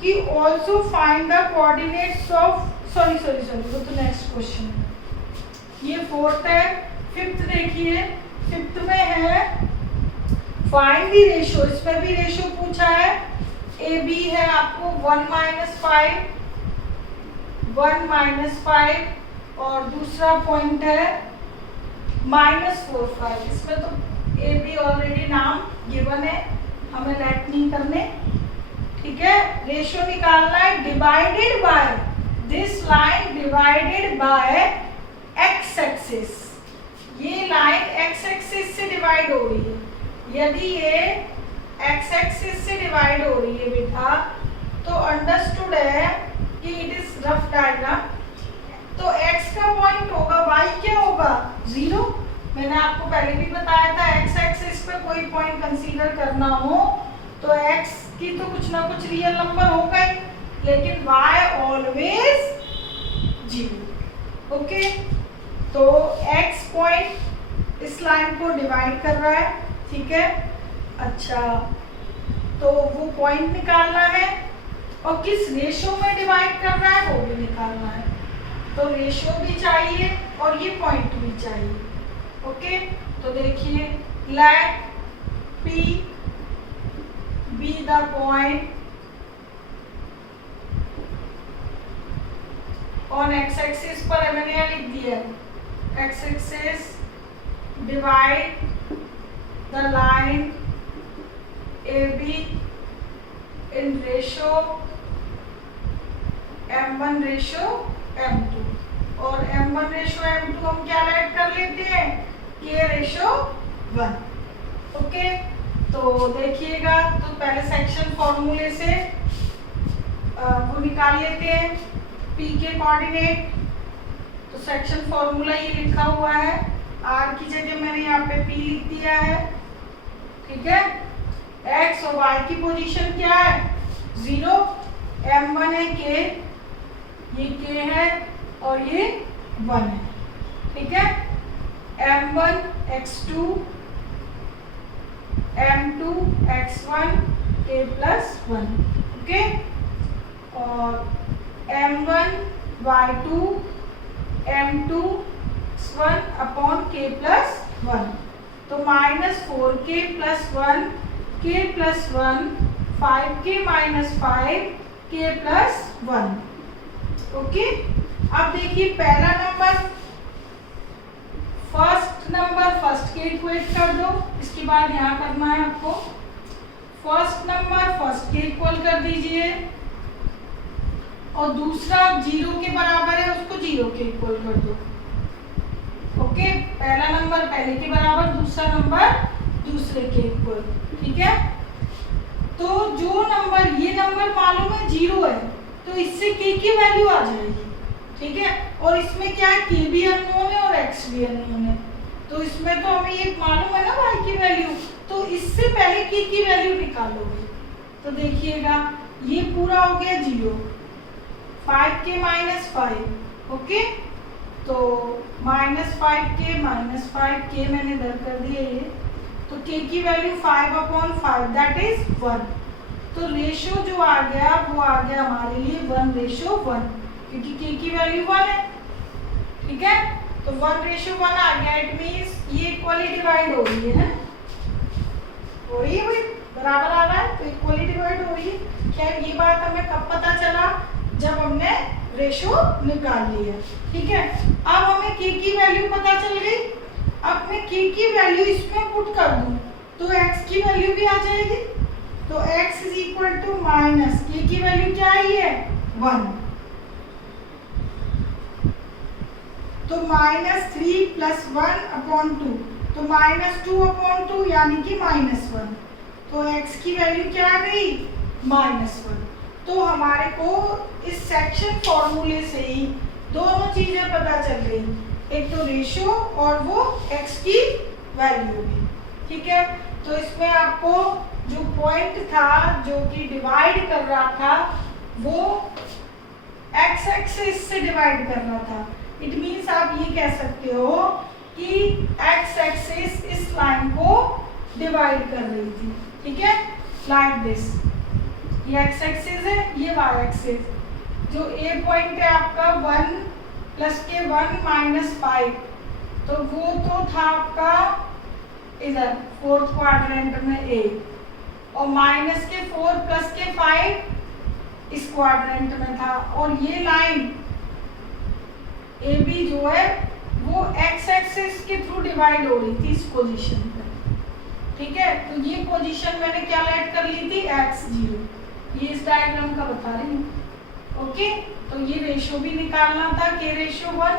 कि also find the coordinates of sorry वो तो नेक्स्ट क्वेश्चन है, ये फोर्थ है। फिफ्थ देखिए, फिफ्थ में है फाइंड द रेशियो, इसमें भी रेशियो पूछा है। ए बी है आपको 1 - 5 और दूसरा पॉइंट है -4 5। इसमें तो ए बी ऑलरेडी नाम गिवन है, हमें लेट नहीं करने, ठीक है। रेशियो निकालना है, divided by this line divided by x axis. ये लाइन एक्स एक्सिस से डिवाइड हो रही है, यदि ये एक्स एक्सिस से डिवाइड हो रही है बेटा, तो अंडरस्टूड है कि इट इज रफ डायग्राम। तो x का पॉइंट होगा, y क्या होगा 0। मैंने आपको पहले भी बताया था, x एक्सिस पे कोई पॉइंट कंसीडर करना हो तो x की तो कुछ ना कुछ रियल नंबर होगा ही, लेकिन y ऑलवेज 0। ओके, तो x पॉइंट इस लाइन को डिवाइड कर रहा है, ठीक है। अच्छा, तो वो पॉइंट निकालना है और किस रेशियो में डिवाइड कर रहा है वो भी निकालना है। तो रेशियो भी चाहिए और ये पॉइंट भी चाहिए। ओके, तो देखिए, let P be the point on x axis पर, मैंने यहाँ लिख दिया x axis divide the line A B in ratio m1:m2 और m1:m2 हम क्या ऐड कर लेते हैं k:1। ओके, तो देखिएगा, तो पहले सेक्शन फॉर्मूले से वो निकाल लेते हैं p के कोऑर्डिनेट। तो सेक्शन फॉर्मूला ये लिखा हुआ है, r की जगह मैंने यहाँ पे p लिख दिया है, ठीक है। x और y की पोजीशन क्या है 0, m1 है k, ये k है और ये 1 है, ठीक है। m1 x2 m2 x1 k+1, okay, और m1 y2 m2 x1 upon k+1। तो -4k + 1 k+1 5k - 5 k+1। Okay, अब देखिए पहला नंबर फर्स्ट के इक्वेट कर दो, इसके बाद यहाँ करना है आपको। फर्स्ट नंबर फर्स्ट के इक्वल कर दीजिए और दूसरा 0 के बराबर है उसको 0 के इक्वल कर दो। ओके, पहला नंबर पहले के बराबर, दूसरा नंबर दूसरे के इक्वल, ठीक है। तो जो नंबर, ये नंबर मालूम है 0 है, तो इससे k की वैल्यू आ जाएगी, ठीक है। और इसमें क्या है, k भी अननोन है और x भी अननोन है, तो इसमें तो हमें ये मालूम है ना y की वैल्यू, तो इससे पहले k की वैल्यू निकालोगे। तो देखिएगा, ये पूरा हो गया 0, 5k - 5, ओके, तो -5k - 5k मैंने इधर कर दिया ये, तो k की वैल्यू 5/5 दैट इज 1। तो रेशियो जो आ गया वो आ गया हमारे लिए 1:1, क्योंकि k की वैल्यू 1 है, ठीक है। तो 1:1 आ गया, इट मींस ये इक्वली डिवाइड हो रही है, हो रही है भाई, बराबर आ रहा है, तो इक्वली डिवाइड हो रही है। खैर, ये बात हमें कब पता चला, जब हमने रेशियो निकाल लिया, ठीक है। अब हमें k की वैल्यू पता चल गई, अब मैं k की वैल्यू इसमें पुट कर दूं तो x की वैल्यू भी आ जाएगी। तो x = माइनस k की वैल्यू क्या आई है 1, तो -3 + 1/2, तो -2/2 यानी कि -1, तो x की वैल्यू क्या आ गई -1। तो हमारे को इस सेक्शन फॉर्मूले से ही दोनों चीजें पता चल गई, एक तो रेशियो और वो x की वैल्यू भी, ठीक है। तो इसमें आपको जो पॉइंट था जो कि डिवाइड कर रहा था वो x एक्सिस से डिवाइड कर रहा था। इट मीन्स आप ये कह सकते हो कि x एक्सिस इस लाइन को डिवाइड कर रही थी, ठीक है, लाइक दिस। ये x एक्सिस है, ये y एक्सिस, जो ए पॉइंट है आपका 1 प्लस के 1 माइनस 5, तो वो तो था आपका इधर फोर्थ क्वाड्रेंट में ए, और माइनस के 4 प्लस के 5 इस क्वाड्रेंट में था। और ये लाइन ए बी जो है वो एक्स एक्सिस के थ्रू डिवाइड हो रही थी इस पोजीशन पे, ठीक है। तो ये पोजीशन मैंने क्या लेट कर ली थी, x0, ये इस डायग्राम का बता रही हूँ, ओके। तो ये रेशियो भी निकालना था k रेशियो 1,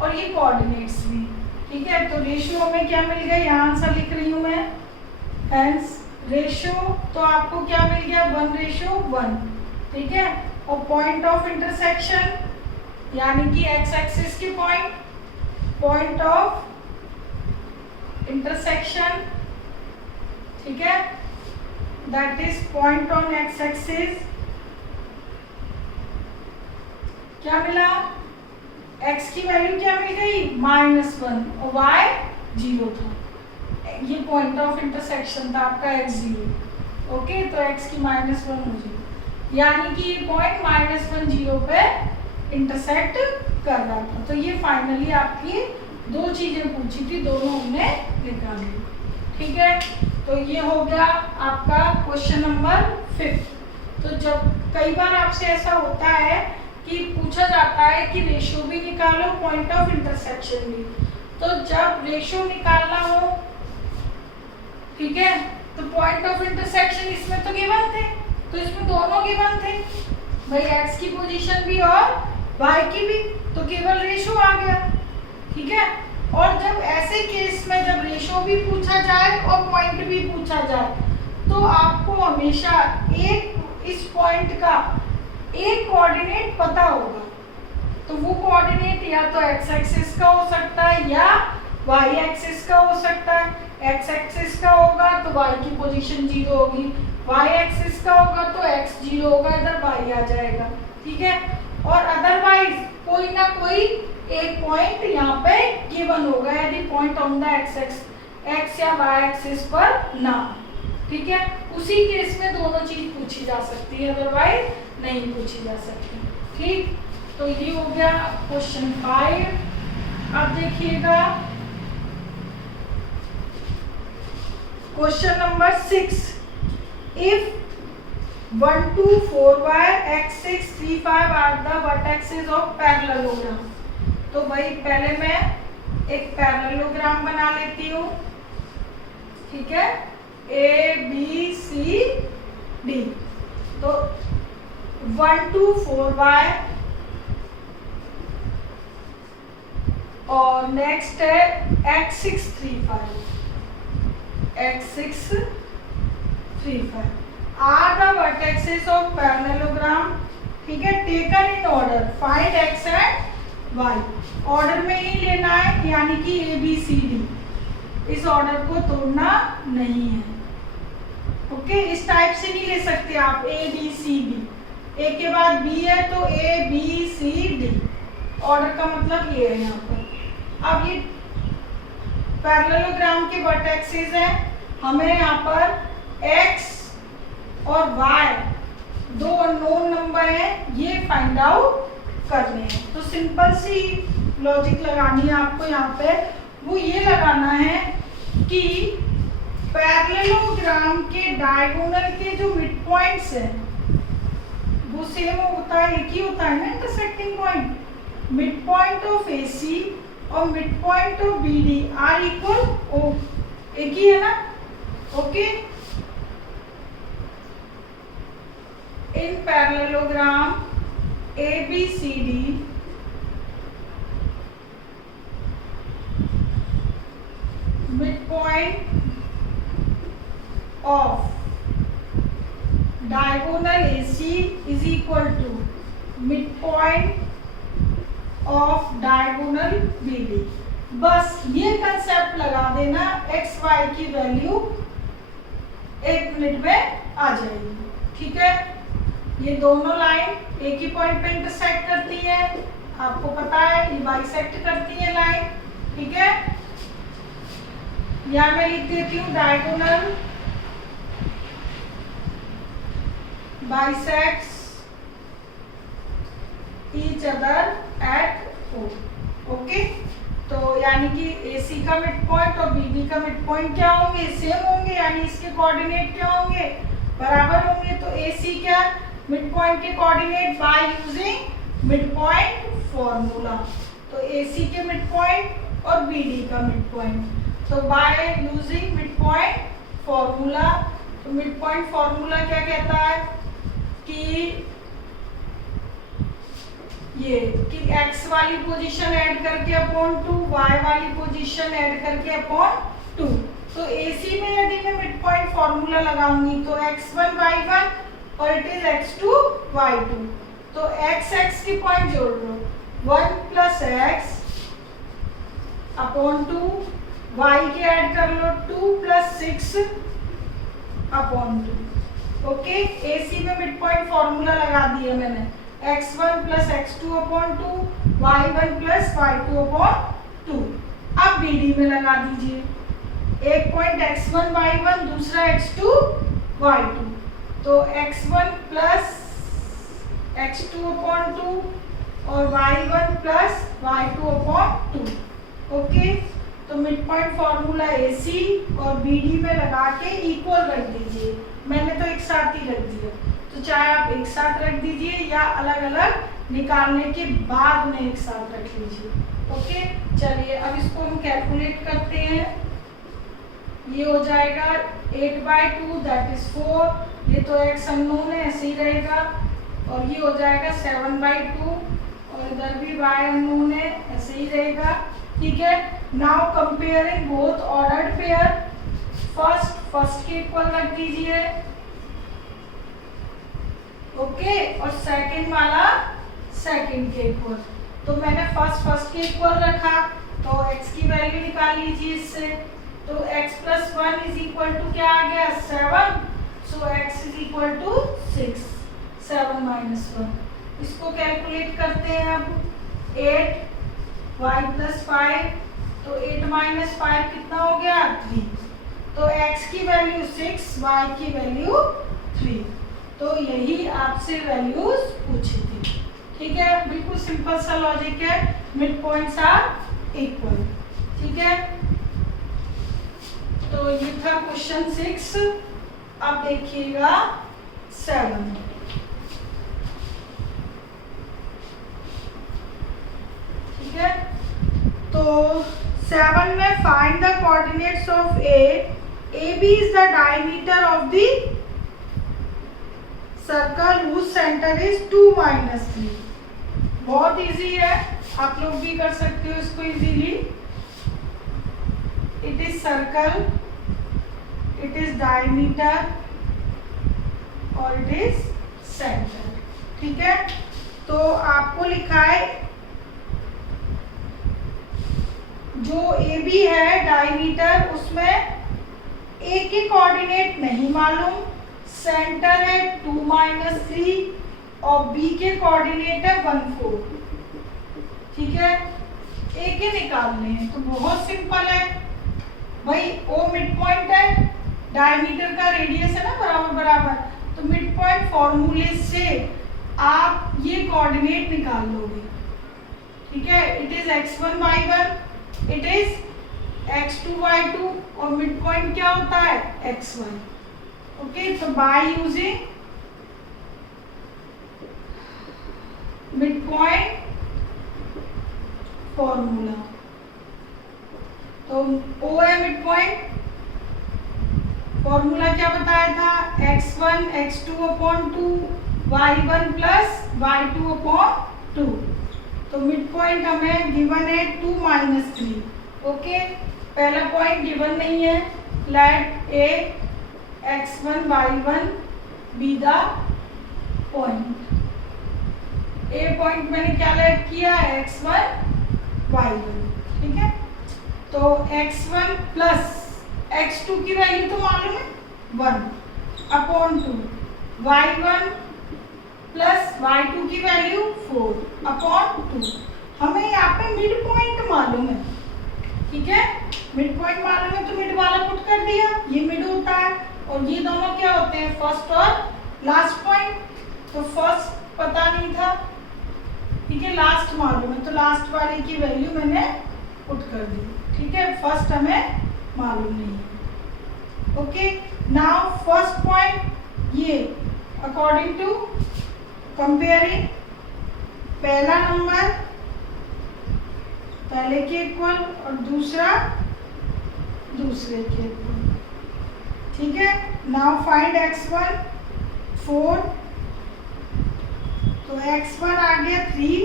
और ये कोऑर्डिनेट्स भी, ठीक है। तो रेशियो में क्या मिल गया, यहाँ आंसर लिख रही हूँ मैं, हेंस रेशियो तो आपको क्या मिल गया 1 रेशियो 1, ठीक है। और पॉइंट ऑफ इंटरसेक्शन यानी कि एक्स एक्सिस के पॉइंट ऑफ इंटरसेक्शन, ठीक है, that is point on x axis, क्या मिला, x की वैल्यू क्या मिल गई -1 और y 0 था। ये पॉइंट ऑफ इंटरसेक्शन था आपका x0, ओके। तो x की -1 हो जाएगी, यानी कि ये पॉइंट -1 0 पे इंटरसेक्ट कर रहा था। तो ये फाइनली आपकी 2 चीजें पूछी थी, दोनों हमने निकाली, ठीक है। तो ये हो गया आपका क्वेश्चन नंबर 5। तो जब कई बार आपसे ऐसा होता है कि पूछा जाता है कि रेशियो भी निकालो, पॉइंट ऑफ इंटरसेक्शन भी, तो जब रेशियो निकालना हो, ठीक है, तो पॉइंट ऑफ इंटरसेक्शन इसमें तो गिवन थे, तो इसमें दोनों गिवन थे भाई, x की पोजीशन भी और y की भी, तो केवल रेशियो आ गया, ठीक है। और जब ऐसे केस में जब रेशियो भी पूछा जाए और पॉइंट भी पूछा जाए, तो आपको हमेशा एक इस पॉइंट का एक कोऑर्डिनेट पता होगा। तो वो कोऑर्डिनेट या तो एक्स एक्सिस का हो सकता है या वाई एक्सिस का हो सकता है। एक्स एक्सिस का होगा तो वाई की पोजीशन 0 होगी, वाई एक्सिस का होगा तो एक्स 0 होगा, इधर वाई आ जाएगा, ठीक है। और अदरवाइज कोई ना कोई एक पॉइंट यहाँ पे गिवन होगा, यदि पॉइंट ऑन द एक्स या वाई एक्सिस पर ना, ठीक है। उसी केस में दोनों चीज पूछी जा सकती है, अदरवाइज नहीं पूछी जा सकती, ठीक। तो ये हो गया क्वेश्चन 5। अब देखिएगा question number 6। If 1 2 4y x 6 3 5 are the vertexes of parallelogram. तो भाई पहले मैं एक पैरेललोग्राम बना लेती हूँ, ठीक है, A B C D। तो 1 2 4y और नेक्स्ट है x 6 3 5, x 6 3 5 are the vertexes of parallelogram, ठीक है, taken in order, find x and y। Order में ही लेना है, यानी कि A B C D, इस ऑर्डर को तोड़ना नहीं है, ओके। इस टाइप से नहीं ले सकते आप A B C D, A के बाद B है तो A B C D, order का मतलब ये है यहाँ पर। अब ये पैरेललोग्राम के वर्टेक्सेस हैं, हमें यहाँ पर x और y 2 अननोन नंबर हैं, ये फाइंड आउट करने हैं। तो सिंपल सी लॉजिक लगानी है आपको यहाँ पे, वो ये लगाना है कि पैरेललोग्राम के डायगोनल के जो मिड पॉइंट्स हैं वो सेम होता है, एक ही होता है ना intersecting point. Mid point of AC और mid point of BD are equal O, एक ही है ना, okay. In parallelogram ABCD midpoint of diagonal AC is equal to midpoint of diagonal BD। बस ये कंसेप्ट लगा देना, x y की वैल्यू 1 मिनट में आ जाएगी, ठीक है। ये दोनों लाइन एक ही पॉइंट पे इंटरसेक्ट करती है, आपको पता है, ये बाइसेक्ट करती है लाइन, ठीक है। यहाँ मैं लिख देती हूँ diagonal bisects each other at O। Okay, तो यानी कि AC का मिड पॉइंट और BD का मिड पॉइंट क्या होंगे, सेम होंगे, यानी इसके कोऑर्डिनेट क्या होंगे, बराबर होंगे। तो AC क्या, मिड पॉइंट के coordinate bye using mid point formula. तो AC के मिड पॉइंट और BD का मिड पॉइंट, तो bye using mid point formula. तो मिड पॉइंट फॉर्मूला क्या कहता है कि ये कि x वाली पोजीशन ऐड करके अपॉन 2, y वाली पोजीशन ऐड करके अपॉन 2। तो AC में यदि मैं मिड पॉइंट फॉर्मूला लगाऊंगी तो x1 y1 और इट इज x2 y2। तो x की पॉइंट जोड़ लो, 1 प्लस x अपॉन 2, y के ऐड कर लो 2 प्लस 6 अपॉन 2। ओके, AC में मिड पॉइंट फॉर्मूला लगा दिया मैंने, x1 plus x2 upon 2, y1 plus y2 upon 2। अब BD में लगा दीजिए, एक पॉइंट x1 y1, दूसरा x2 y2। तो x1 प्लस x2 अपॉन 2 और y1 plus y2 upon 2। Okay, तो मिड पॉइंट फॉर्मूला AC और BD में लगा के इक्वल रख दीजिए। मैंने तो एक साथ ही रख दिया, तो चाहे आप एक साथ रख दीजिए या अलग अलग निकालने के बाद में एक साथ रख लीजिए। ओके, चलिए अब इसको हम कैलकुलेट करते हैं। ये हो जाएगा 8/2 दैट इज 4, ये तो x अननोन है ऐसे ही रहेगा, और ये हो जाएगा 7/2 और इधर भी y अननोन है ऐसे ही रहेगा। ठीक है, now comparing both ordered pair, first के इक्वल रख दीजिए, ओके, और सेकंड वाला सेकंड के इक्वल। तो मैंने फर्स्ट के इक्वल रखा, तो x की वैल्यू निकाल लीजिए इससे। तो x plus 1 is equal to क्या आ गया, 7। So x is equal to 6, 7 minus 1। इसको कैलकुलेट करते हैं अब, 8 y प्लस 5, तो 8 माइनस 5 कितना हो गया, 3। तो x की वैल्यू 6, y की वैल्यू 3। तो यही आपसे वैल्यूज पूछी थी। ठीक है, बिल्कुल सिंपल सा लॉजिक है, मिड पॉइंट्स आर इक्वल। ठीक है, तो ये था क्वेश्चन 6। अब देखिएगा 7। ठीक है, तो 7 में find the coordinates of AB is the diameter of the circle whose center is 2 minus 3। बहुत इजी है, आप लोग भी कर सकते हो इसको easily. It is circle, it is diameter और इट इज सेंटर। ठीक है, तो आपको लिखा है जो AB है डायमीटर, उसमें A के कोऑर्डिनेट नहीं मालूम, सेंटर है 2 माइनस 3 और B के कोऑर्डिनेट है 1 4। ठीक है, A के निकालने हैं तो बहुत सिंपल है भाई, O मिड पॉइंट है, डायमीटर का रेडियस है ना बराबर बराबर, तो मिड पॉइंट फॉर्मूले से आप ये कोऑर्डिनेट निकाल लोगे। ठीक है, it is x1 y1, it is x2 y2 और मिड पॉइंट क्या होता है, xy। ओके, तो bye using mid point formula, तो O है मिड पॉइंट, फॉर्मूला क्या बताया था, x1 x2 upon 2, y1 plus y2 upon 2। तो मिड पॉइंट हमें गिवन है 2 माइनस 3। ओके, पहला पॉइंट गिवन नहीं है, let A x1 y1 be the point. A point मैंने क्या लेट किया है, x1 y1। ठीक है, तो x1 प्लस x2 की वैल्यू तो मालूम है 1 अपॉन 2, y1 प्लस y2 की वैल्यू 4 अपॉन 2। हमें यहाँ पे मिड पॉइंट मालूम है। ठीक है, मिड पॉइंट मालूम है तो मिड वाला पुट कर दिया, ये मिड होता है, और ये दोनों क्या होते हैं, फर्स्ट और लास्ट पॉइंट। तो फर्स्ट पता नहीं था, ठीक है, लास्ट मालूम है तो लास्ट वाले की वैल्यू मैंने पुट कर दी, ठीक है, फर्स्ट हमें मालूम नहीं है। ओके, नाउ फर्स्ट पॉइंट ये अकॉर्डिंग टू कंपेयरिंग पहला नंबर पहले के इक्वल और दूसरा दूसरे के इक्वल, ठीक है। नाउ फाइंड x1 4, तो x1 आ गया 3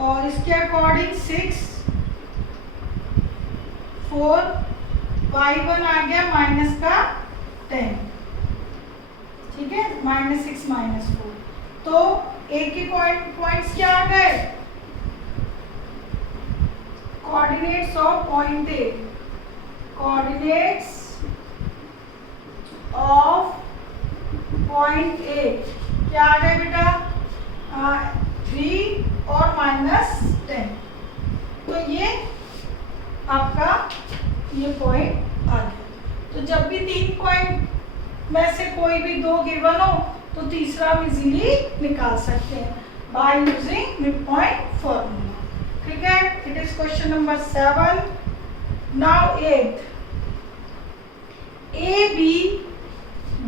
और इसके अकॉर्डिंग 6 4, y1 आ गया माइनस का 10, ठीक है, -6 -4। तो एक ही पॉइंट्स क्या आ गए, coordinates of point A, coordinates of point A क्या आ गए बेटा, 3 और -10। तो ये आपका ये पॉइंट आ गया। तो जब भी 3 पॉइंट में से कोई भी 2 गिवन हो तो तीसरा हम इजीली निकाल सकते हैं by using mid point formula, ठीक है। It is question number 7। Now 8 A B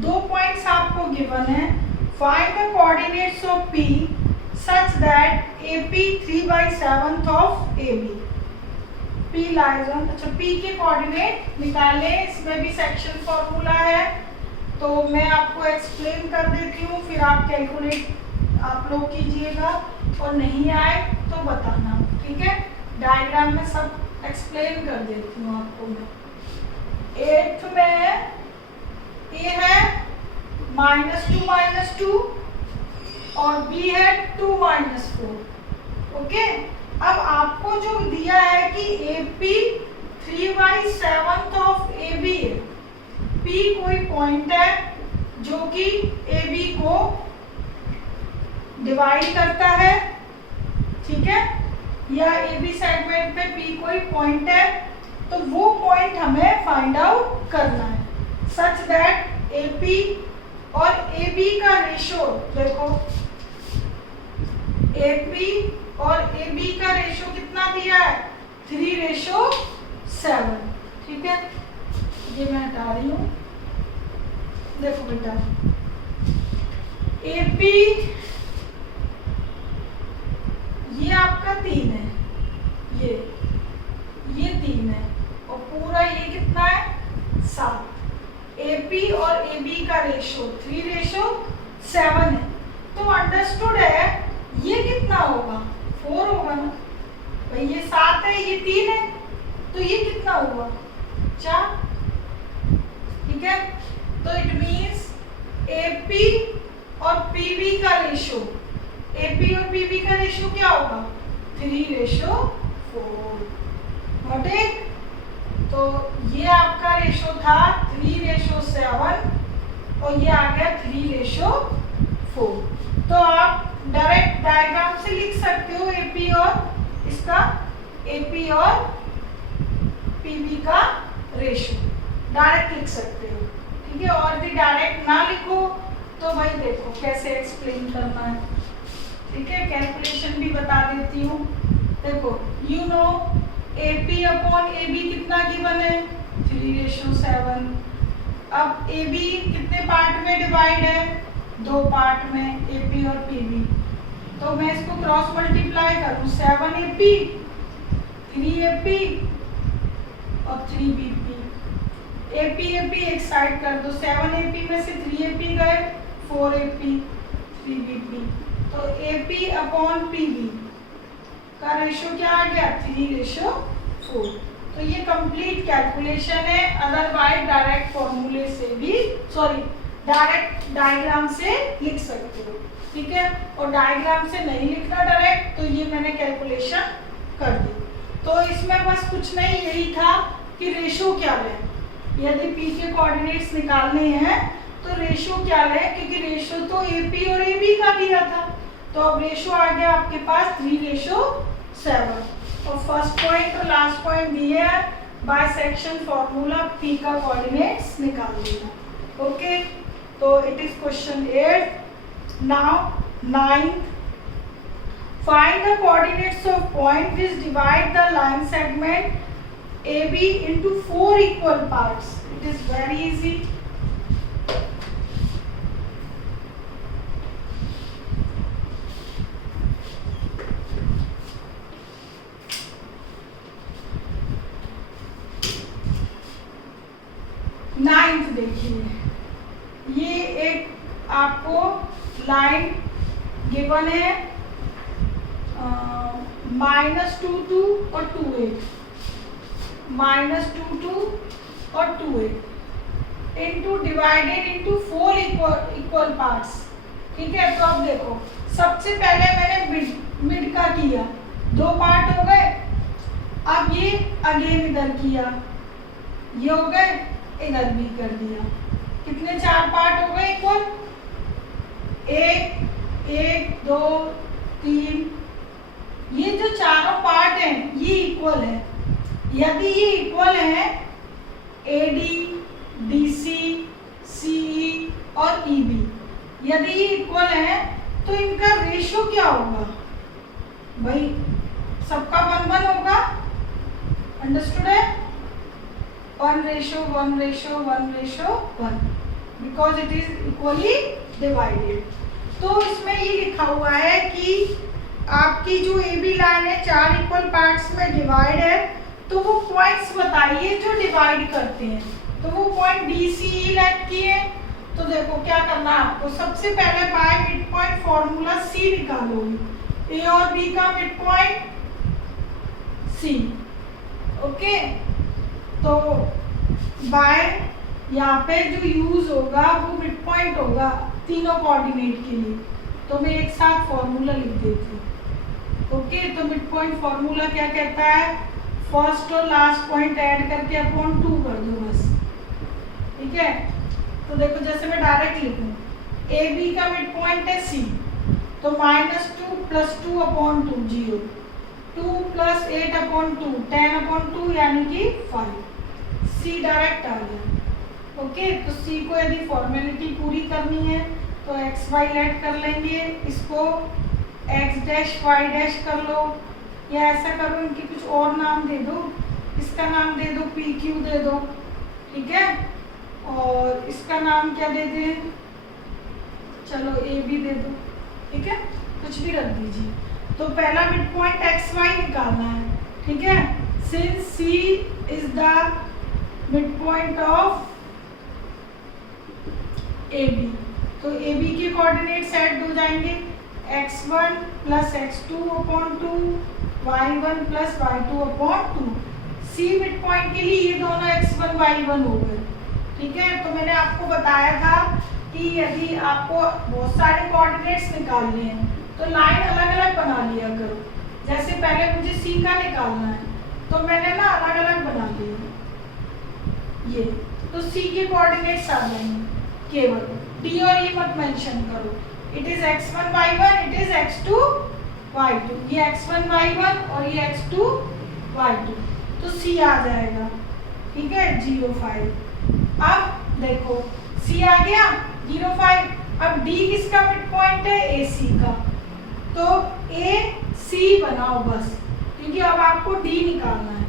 2 points आपको गिवन है, find the coordinates of P such that A P 3/7 of A B, P lies on, अच्छा पी के coordinate निकालने, इसमें भी section formula है तो मैं आपको एक्सप्लेन कर देती हूँ, फिर आप कैलकुलेट आप लोग कीजिएगा और नहीं आए तो बताना, ठीक है। डायग्राम में सब एक्सप्लेन कर देती हूँ आपको मैं। 8th में ए है -2 -2 और बी है 2 -4, ओके। अब आपको जो दिया है कि A P 3/7 of A B है, पी कोई पॉइंट है जो कि ए बी को डिवाइड करता है, ठीक है, या ए बी सेगमेंट पे पी कोई पॉइंट है, तो वो पॉइंट हमें फाइंड आउट करना है सच दैट ए पी और ए बी का रेशो, देखो ए पी और ए बी का रेशो कितना दिया है, 3:7, ठीक है। ये मैं हटा रही हूँ, देखो बेटा ए पी ये आपका 3 है, ये 3 है और पूरा ये कितना है 7। ए पी और ए बी का रेशो 3:7 है, तो अंडरस्टूड है ये कितना होगा 4 होगा ना भाई, ये 7 है ये 3 है तो ये कितना हुआ 4, ठीक है। तो इट मीन्स एपी और पीबी का रेशो, एपी और पीबी का रेशो क्या होगा 3:4, ठीक। तो ये आपका रेशो था 3:7 और ये आ गया 3:4। तो आप डायरेक्ट डायग्राम से लिख सकते हो एपी और इसका, एपी और पीबी का रेशो डायरेक्ट लिख सकते हो, ठीक है। और भी डायरेक्ट ना लिखो तो भाई देखो कैसे एक्सप्लेन करना है, ठीक है। कैलकुलेशन भी बता देती हूँ, देखो you know AP upon AB कितना गिवन है 3:7। अब AB कितने पार्ट में डिवाइड है 2 पार्ट में, AP और PB। तो मैं इसको क्रॉस मल्टीप्लाई करूँ 7AP 3AP और 3BP, AP एक साइड कर दो, 7AP में से 3AP गए 4AP 3BP, तो AP अपॉन PB का रेशो क्या आ गया 3:4। तो ये कंप्लीट कैलकुलेशन है, अदरवाइज डायरेक्ट फॉर्मूले से भी डायरेक्ट डायग्राम से लिख सकते हो, ठीक है। और डायग्राम से नहीं लिखना डायरेक्ट, तो ये मैंने कैलकुलेशन कर दी। तो इसमें बस कुछ नहीं, यही था कि रेशो क्या लें, यदि पी के कोऑर्डिनेट्स निकालने हैं तो रेशो क्या लें, क्योंकि रेशो तो एपी और एबी का दिया था, तो अब रेशो आ गया आपके पास 3:7। और फर्स्ट पॉइंट और लास्ट पॉइंट दिए है, बाय सेक्शन फॉर्मूला पी का कोऑर्डिनेट्स निकाल देना, ओके। तो it is question 8। Now 9 Find the coordinates of point which divide the line segment AB into 4 equal parts. It is very easy. Ninth देखिए, ये एक आपको लाइन गिवन है -2 और 2 -2 और 2 into divided into 4 equal parts. ठीक है, तो अब देखो सबसे पहले मैंने मिड का किया, 2 पार्ट हो गए। अब ये अगेन इधर किया, ये हो गए, इधर भी कर दिया, कितने 4 पार्ट हो गए इक्वल। 1 1 2 3, ये जो चारों पार्ट हैं ये इक्वल है। यदि ये इक्वल है AD DC CE और EB, यदि ये इक्वल है तो इनका रेशियो क्या होगा भाई, सबका 1 1 होगा। अंडरस्टूड है, 1:1:1:1 because it is equally divided. तो इसमें ये लिखा हुआ है कि आपकी जो AB लाइन है 4 इक्वल पार्ट्स में डिवाइड है, तो वो पॉइंट्स बताइए जो डिवाइड करते हैं। तो वो पॉइंट DCE लेट की है। तो देखो क्या करना है आपको, सबसे पहले by mid point formula C निकालोगे, A और B का मिड पॉइंट C। ओके, तो बाय यहाँ पे जो यूज होगा वो मिड पॉइंट होगा तीनों कोऑर्डिनेट के लिए। तो मैं एक साथ फॉर्मूला लिख देती हूँ। ओके, तो मिड पॉइंट फॉर्मूला क्या कहता है, फर्स्ट और लास्ट पॉइंट ऐड करके अपॉन 2 कर दो बस। ठीक है, तो देखो जैसे मैं डायरेक्ट लिखूँ, AB का मिड पॉइंट है C, तो -2 + 2 अपॉन 2 0, 2 + 8 अपॉन 2 10 अपॉन 2 यानी कि 5। C डायरेक्ट आ गया। ओके, तो C को यदि फॉर्मेलिटी पूरी करनी है तो x y लेट कर लेंगे, इसको x डैश y डैश कर लो, या ऐसा करो इनके कुछ और नाम दे दो, इसका नाम दे दो PQ दे दो। ठीक है, और इसका नाम क्या दे दें, चलो AB दे दो। ठीक है, कुछ भी रख दीजिए। तो पहला मिड पॉइंट एक्स वाई निकालना है। ठीक है, since C is the mid point of AB, तो AB के कोऑर्डिनेट्स ऐड हो जाएंगे, x1 + x2 upon 2, y1 + y2 upon 2। C mid point के लिए ये दोनों x1 y1 हो गए। ठीक है, तो मैंने आपको बताया था कि यदि आपको बहुत सारे कोऑर्डिनेट्स निकालने हैं तो लाइन अलग अलग बना लिया करो। जैसे पहले मुझे C का निकालना है तो मैंने ना अलग अलग बना लिया ये, तो C के कोऑर्डिनेट्स आ जाएंगे, केवल D और E मत मेंशन करो। It is x1 y1, it is x2 y2, ये x1 y1 और ये x2 y2, तो C आ जाएगा। ठीक है, 0 5। अब देखो C आ गया 0 5। अब D किसका मिड पॉइंट है, AC का, तो AC बनाओ बस, क्योंकि अब आपको D निकालना है।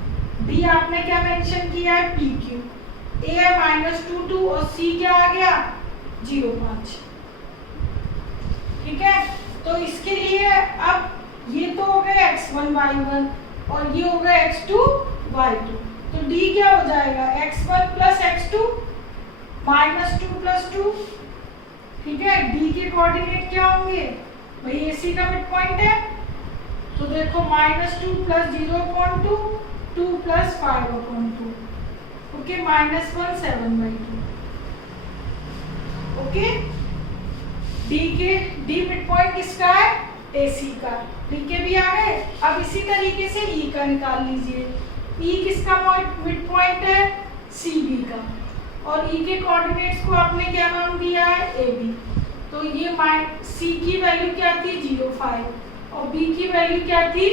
D आपने क्या मेंशन किया है, PQ। A है -2 और C क्या आ गया 0 5। ठीक है, तो इसके लिए अब ये तो हो गए x1 y1 और ये हो गए x2 y2, तो D क्या हो जाएगा, x1 + x2 -2 + 2। ठीक है, D के कोऑर्डिनेट क्या होंगे भाई, AC का मिड पॉइंट है, तो देखो -2 + 0/2, 2 + 5/2। Okay, -1 7/2। Okay, D mid point किसका है, AC का। D के भी आ गए। अब इसी तरीके से E का निकाल लीजिए। E किसका मिड पॉइंट है, CB का, और E के कोऑर्डिनेट्स को आपने क्या नाम दिया है, AB। तो ये C की वैल्यू क्या थी 0 5 और B की वैल्यू क्या थी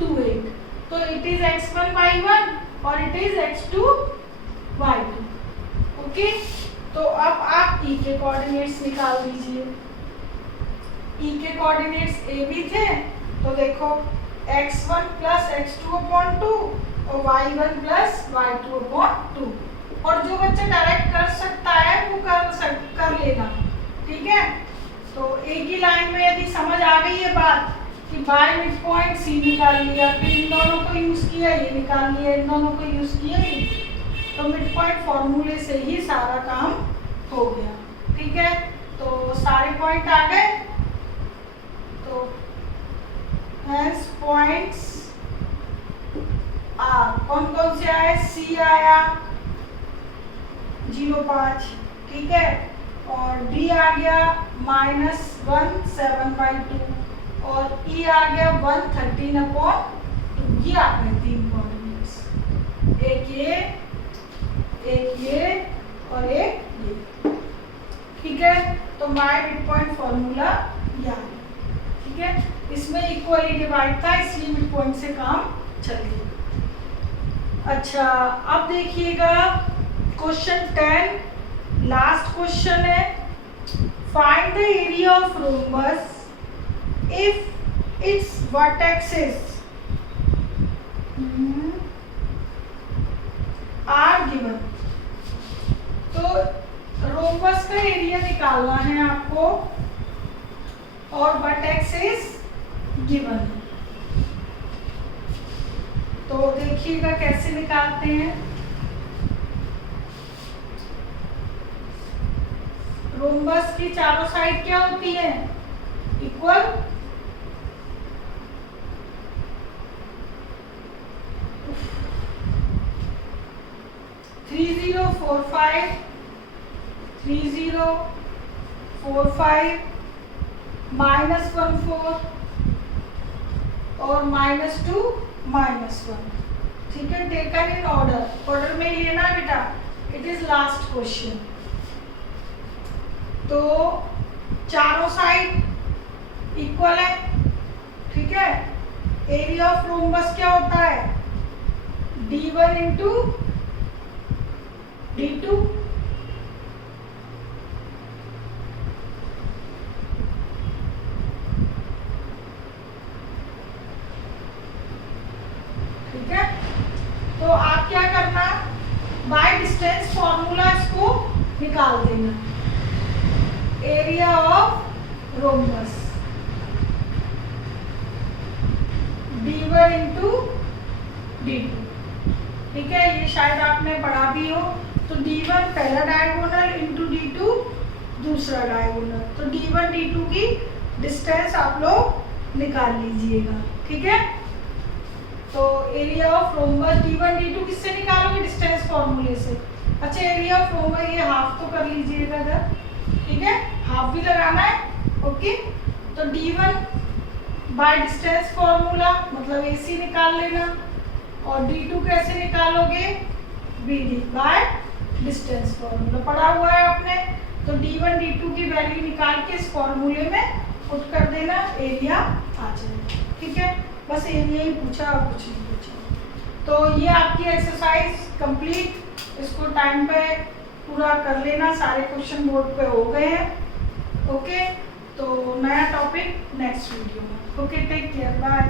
2 8, तो इट इज x1 y1 और it is x2 y2। Okay, तो अब आप E के कोऑर्डिनेट्स निकाल दीजिए। E के कोऑर्डिनेट्स AB थे, तो देखो x1 प्लस x2 अपॉन 2 और y1 प्लस y2 अपॉन 2। और जो बच्चा डायरेक्ट कर सकता है वो कर लेना, ठीक है। तो एक ही लाइन में यदि समझ आ गई है बात कि बाय मिड पॉइंट सी निकाल लिया, फिर इन दोनों को यूज किया, ये निकाल लिया, इन दोनों को यूज किया, तो मिड पॉइंट फॉर्मूले से ही सारा काम हो गया, ठीक है। तो सारे पॉइंट आ गए। तो हेंस पॉइंट्स आर कौन कौन से आए, सी आया 0.5, ठीक है, और डी आ गया -1/7/2 और ई आ गया 113/2। ये आ गए 3 कोऑर्डिनेट्स, एक ये और एक ये, ठीक है। तो बाय मिड पॉइंट फॉर्मूला याद, ठीक है। इसमें इक्वली डिवाइड था इसलिए मिड पॉइंट से काम चल गया। अच्छा अब देखिएगा क्वेश्चन 10, लास्ट क्वेश्चन है, find the area of rhombus if its vertices are given। तो रोम्बस का एरिया निकालना है आपको और वर्टेक्सेस गिवन है। तो देखिएगा कैसे निकालते हैं। रोम्बस की चारों साइड क्या होती है, इक्वल, 3045 -14 और -2 -1, ठीक है। टेकन इन ऑर्डर में ही लेना बेटा, इट इज लास्ट क्वेश्चन। तो चारों साइड इक्वल है, ठीक है। एरिया ऑफ रोम्बस क्या होता है, d1 इंटू d2, ठीक है। तो आप क्या करना, बाय डिस्टेंस फॉर्मूला इसको निकाल देना, area of rhombus d1 into d2, ठीक है। ये शायद आपने पढ़ा भी हो। तो d1 पहला डायगोनल इंटू d2 दूसरा डायगोनल, तो d1 d2 की डिस्टेंस आप लोग निकाल लीजिएगा, ठीक है। तो area of rhombus d1 d2 किससे निकालोगे, डिस्टेंस फॉर्मूले से। अच्छा एरिया ऑफ रोम्बस ये हाफ तो कर लीजिएगा इधर, ठीक है, हाफ भी लगाना है, ओके। तो d1 बाय डिस्टेंस फॉर्मूला मतलब AC निकाल लेना, और d2 कैसे निकालोगे, BD बाय डिस्टेंस फॉर्मूला पढ़ा हुआ है आपने। तो d1 d2 की वैल्यू निकाल के इस फॉर्मूले में पुट कर देना, एरिया आ जाएगा, ठीक है। बस एरिया ही पूछा और कुछ नहीं पूछा। तो ये आपकी एक्सरसाइज कंप्लीट, इसको टाइम पे पूरा कर लेना, सारे क्वेश्चन बोर्ड पे हो गए हैं, ओके। तो नया टॉपिक नेक्स्ट वीडियो में, ओके, टेक केयर, बाय।